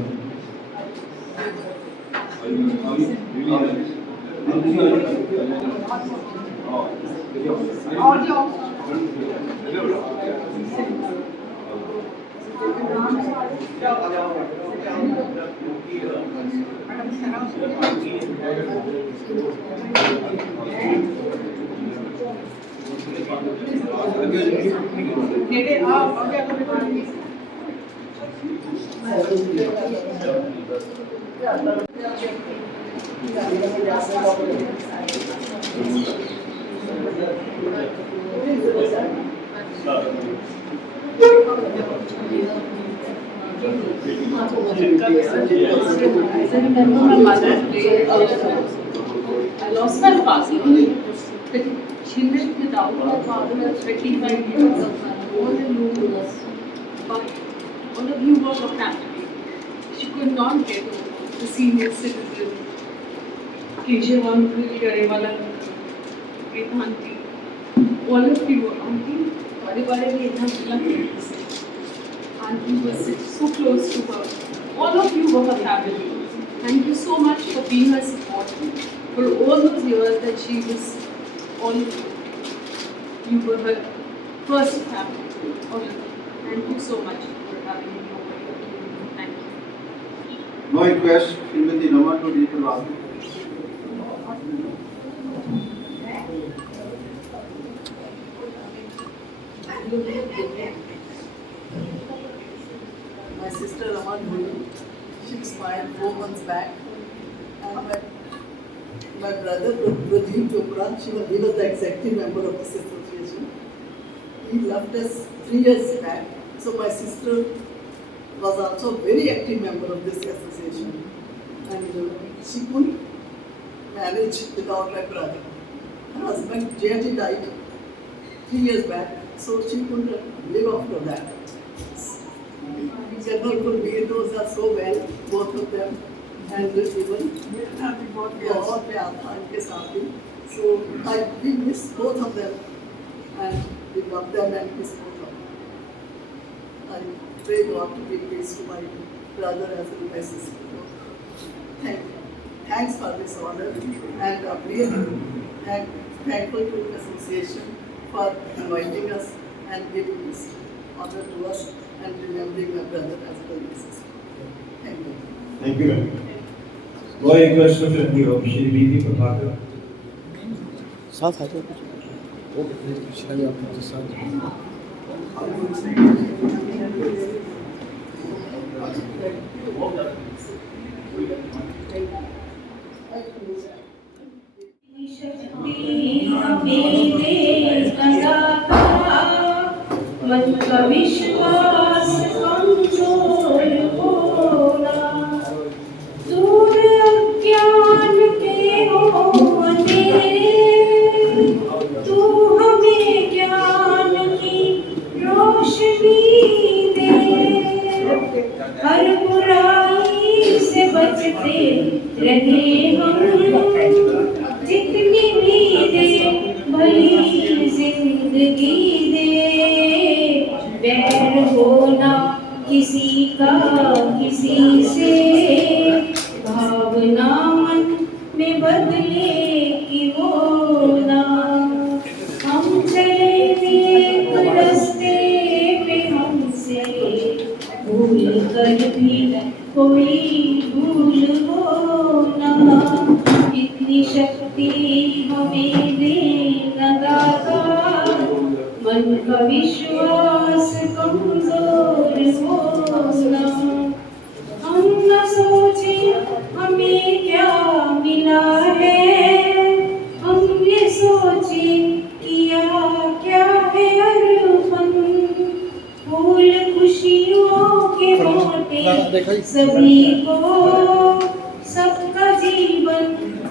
I remember my Mother's Day. I lost my father. She lived without my father at 25 years. All alone. But all of you were her family. She could not get over the senior citizen. Keshav uncle, Garewala uncle, Preet auntie. All of you were auntie. Bade bhi itna milan. Auntie was so close to her. All of you were her family. Thank you so much for being her support for all those years that she was all of you. You were her first family. All of you. Thank you so much for having me over here. Thank you. Now request Shrimati Rama to read the last. My sister Raman Guru, she expired 4 months back, and my brother Pradeep Chopra, he was the executive member of this association. He left us 3 years back, so my sister was also a very active member of this association, and she couldn't manage without my brother. Her husband Jayati died 3 years back, so she couldn't live after that. General Kulveer knows her so well, both of them, and even बहुत प्यार था इनके साथ भी. So we miss both of them and we love them and miss both of them. I pray God to give peace to my brother as well as my sister. Thank you. Thanks for this honor and really thankful to the association for inviting us and giving this honor to us and remembering my brother as well as my sister. Thank you. Thank you, ma'am. Now a question from the Shri Bibi Prabhakar. साथ आ जाओ मन का विश्वास कमजोर होना, दूर अज्ञान के हो अंधेरे, तू हमें ज्ञान की रोशनी दे, हर बुराई से बचते रहे हम, जितनी भी दे भली जिंदगी दे, बैर होना किसी का किसी से, भावना मन में बदले की होना, हम चले नेक रास्ते पे हमसे भूल कर भी कोई भूल होना, इतनी शक्ति हमें देना दाता, मन का विश्वास कमजोर होना, हम न सोचे हमें क्या मिला है, हम ये सोचे किया क्या है अर्पण, फूल खुशियों के बांटे सभी को, सबका जीवन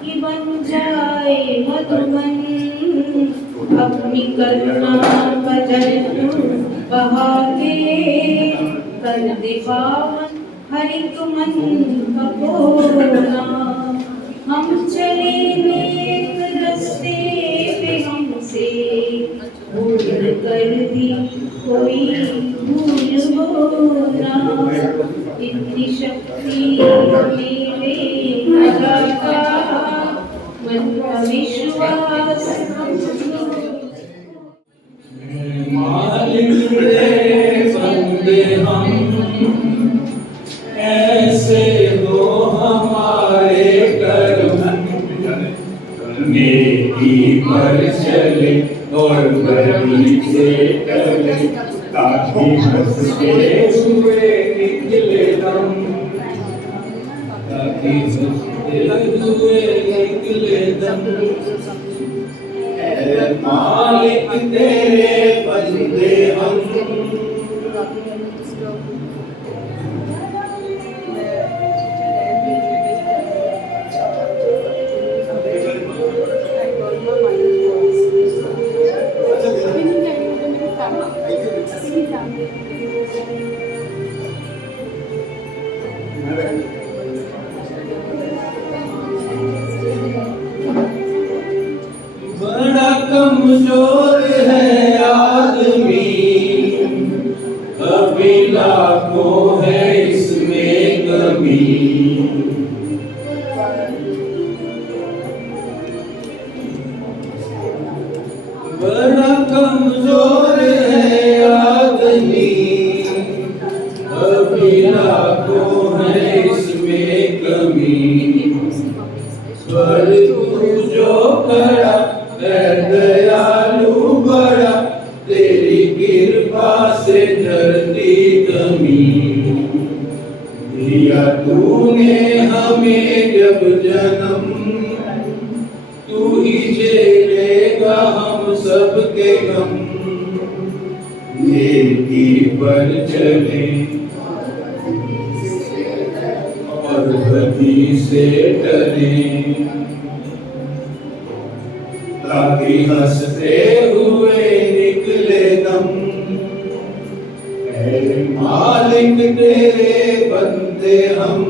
ही बन जाए मधुबन, अपनी करुणा बदल बहा के, कर दे पावन हर एक मन का कोना, हम चले नेक रास्ते पे हमसे भूल कर भी कोई भूल होना, इतनी शक्ति मेरे दाता, मन का विश्वास मालिक रे बंदे हम, ऐसे हो हमारे कर्म, नेकी पर चले और बड़ी से टले, ताकि हंसते हुए निकले दम, ताकि हंसते हुए निकले दम, मालिक तेरे बंदे हम, बड़ा कमजोर है आदमी, अभी लाखों है इसमें कमी, बड़ा कमजोर है आदमी, अभी लाखों है इसमें कमी, पर तू जो खड़ा है दयालु बड़ा, तेरी कृपा से धरती कमी, दिया तूने हमें जब जन्म, तू ही झेलेगा हम सबके गम, नेकी पर चले और बदी से डरे, ताकि हंसते हुए निकले दम, ऐ मालिक तेरे बंदे हम,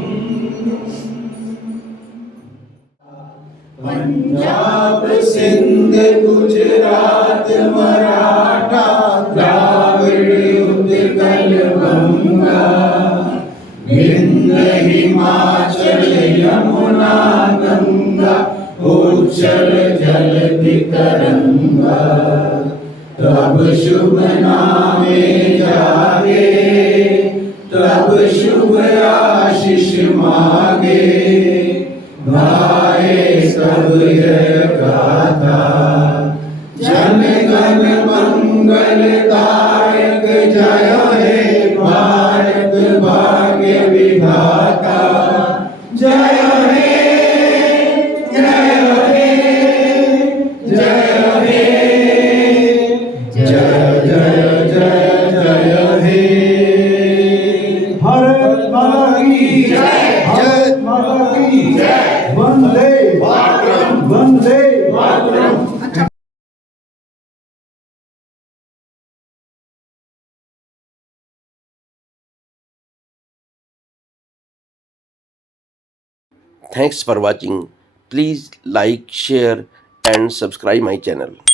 पंजाब सिंध गुजरात मराठा द्राविड़ उत्कल बंगा विंध्य हिमाचल यमुना गंगा उच्चल जलधि तरंगा तब शुभ नामे जागे तब शुभ आशीष मांगे गाए सब जय गाथा जन गण मंगलदायक जय हे भारत भाग्य विधाता जय हे जय हे जय हे जय जय जय जय हे भारत माता की जय भारत माता की जय Vande Mataram Vande Mataram Thanks for watching. Please like, share and subscribe my channel.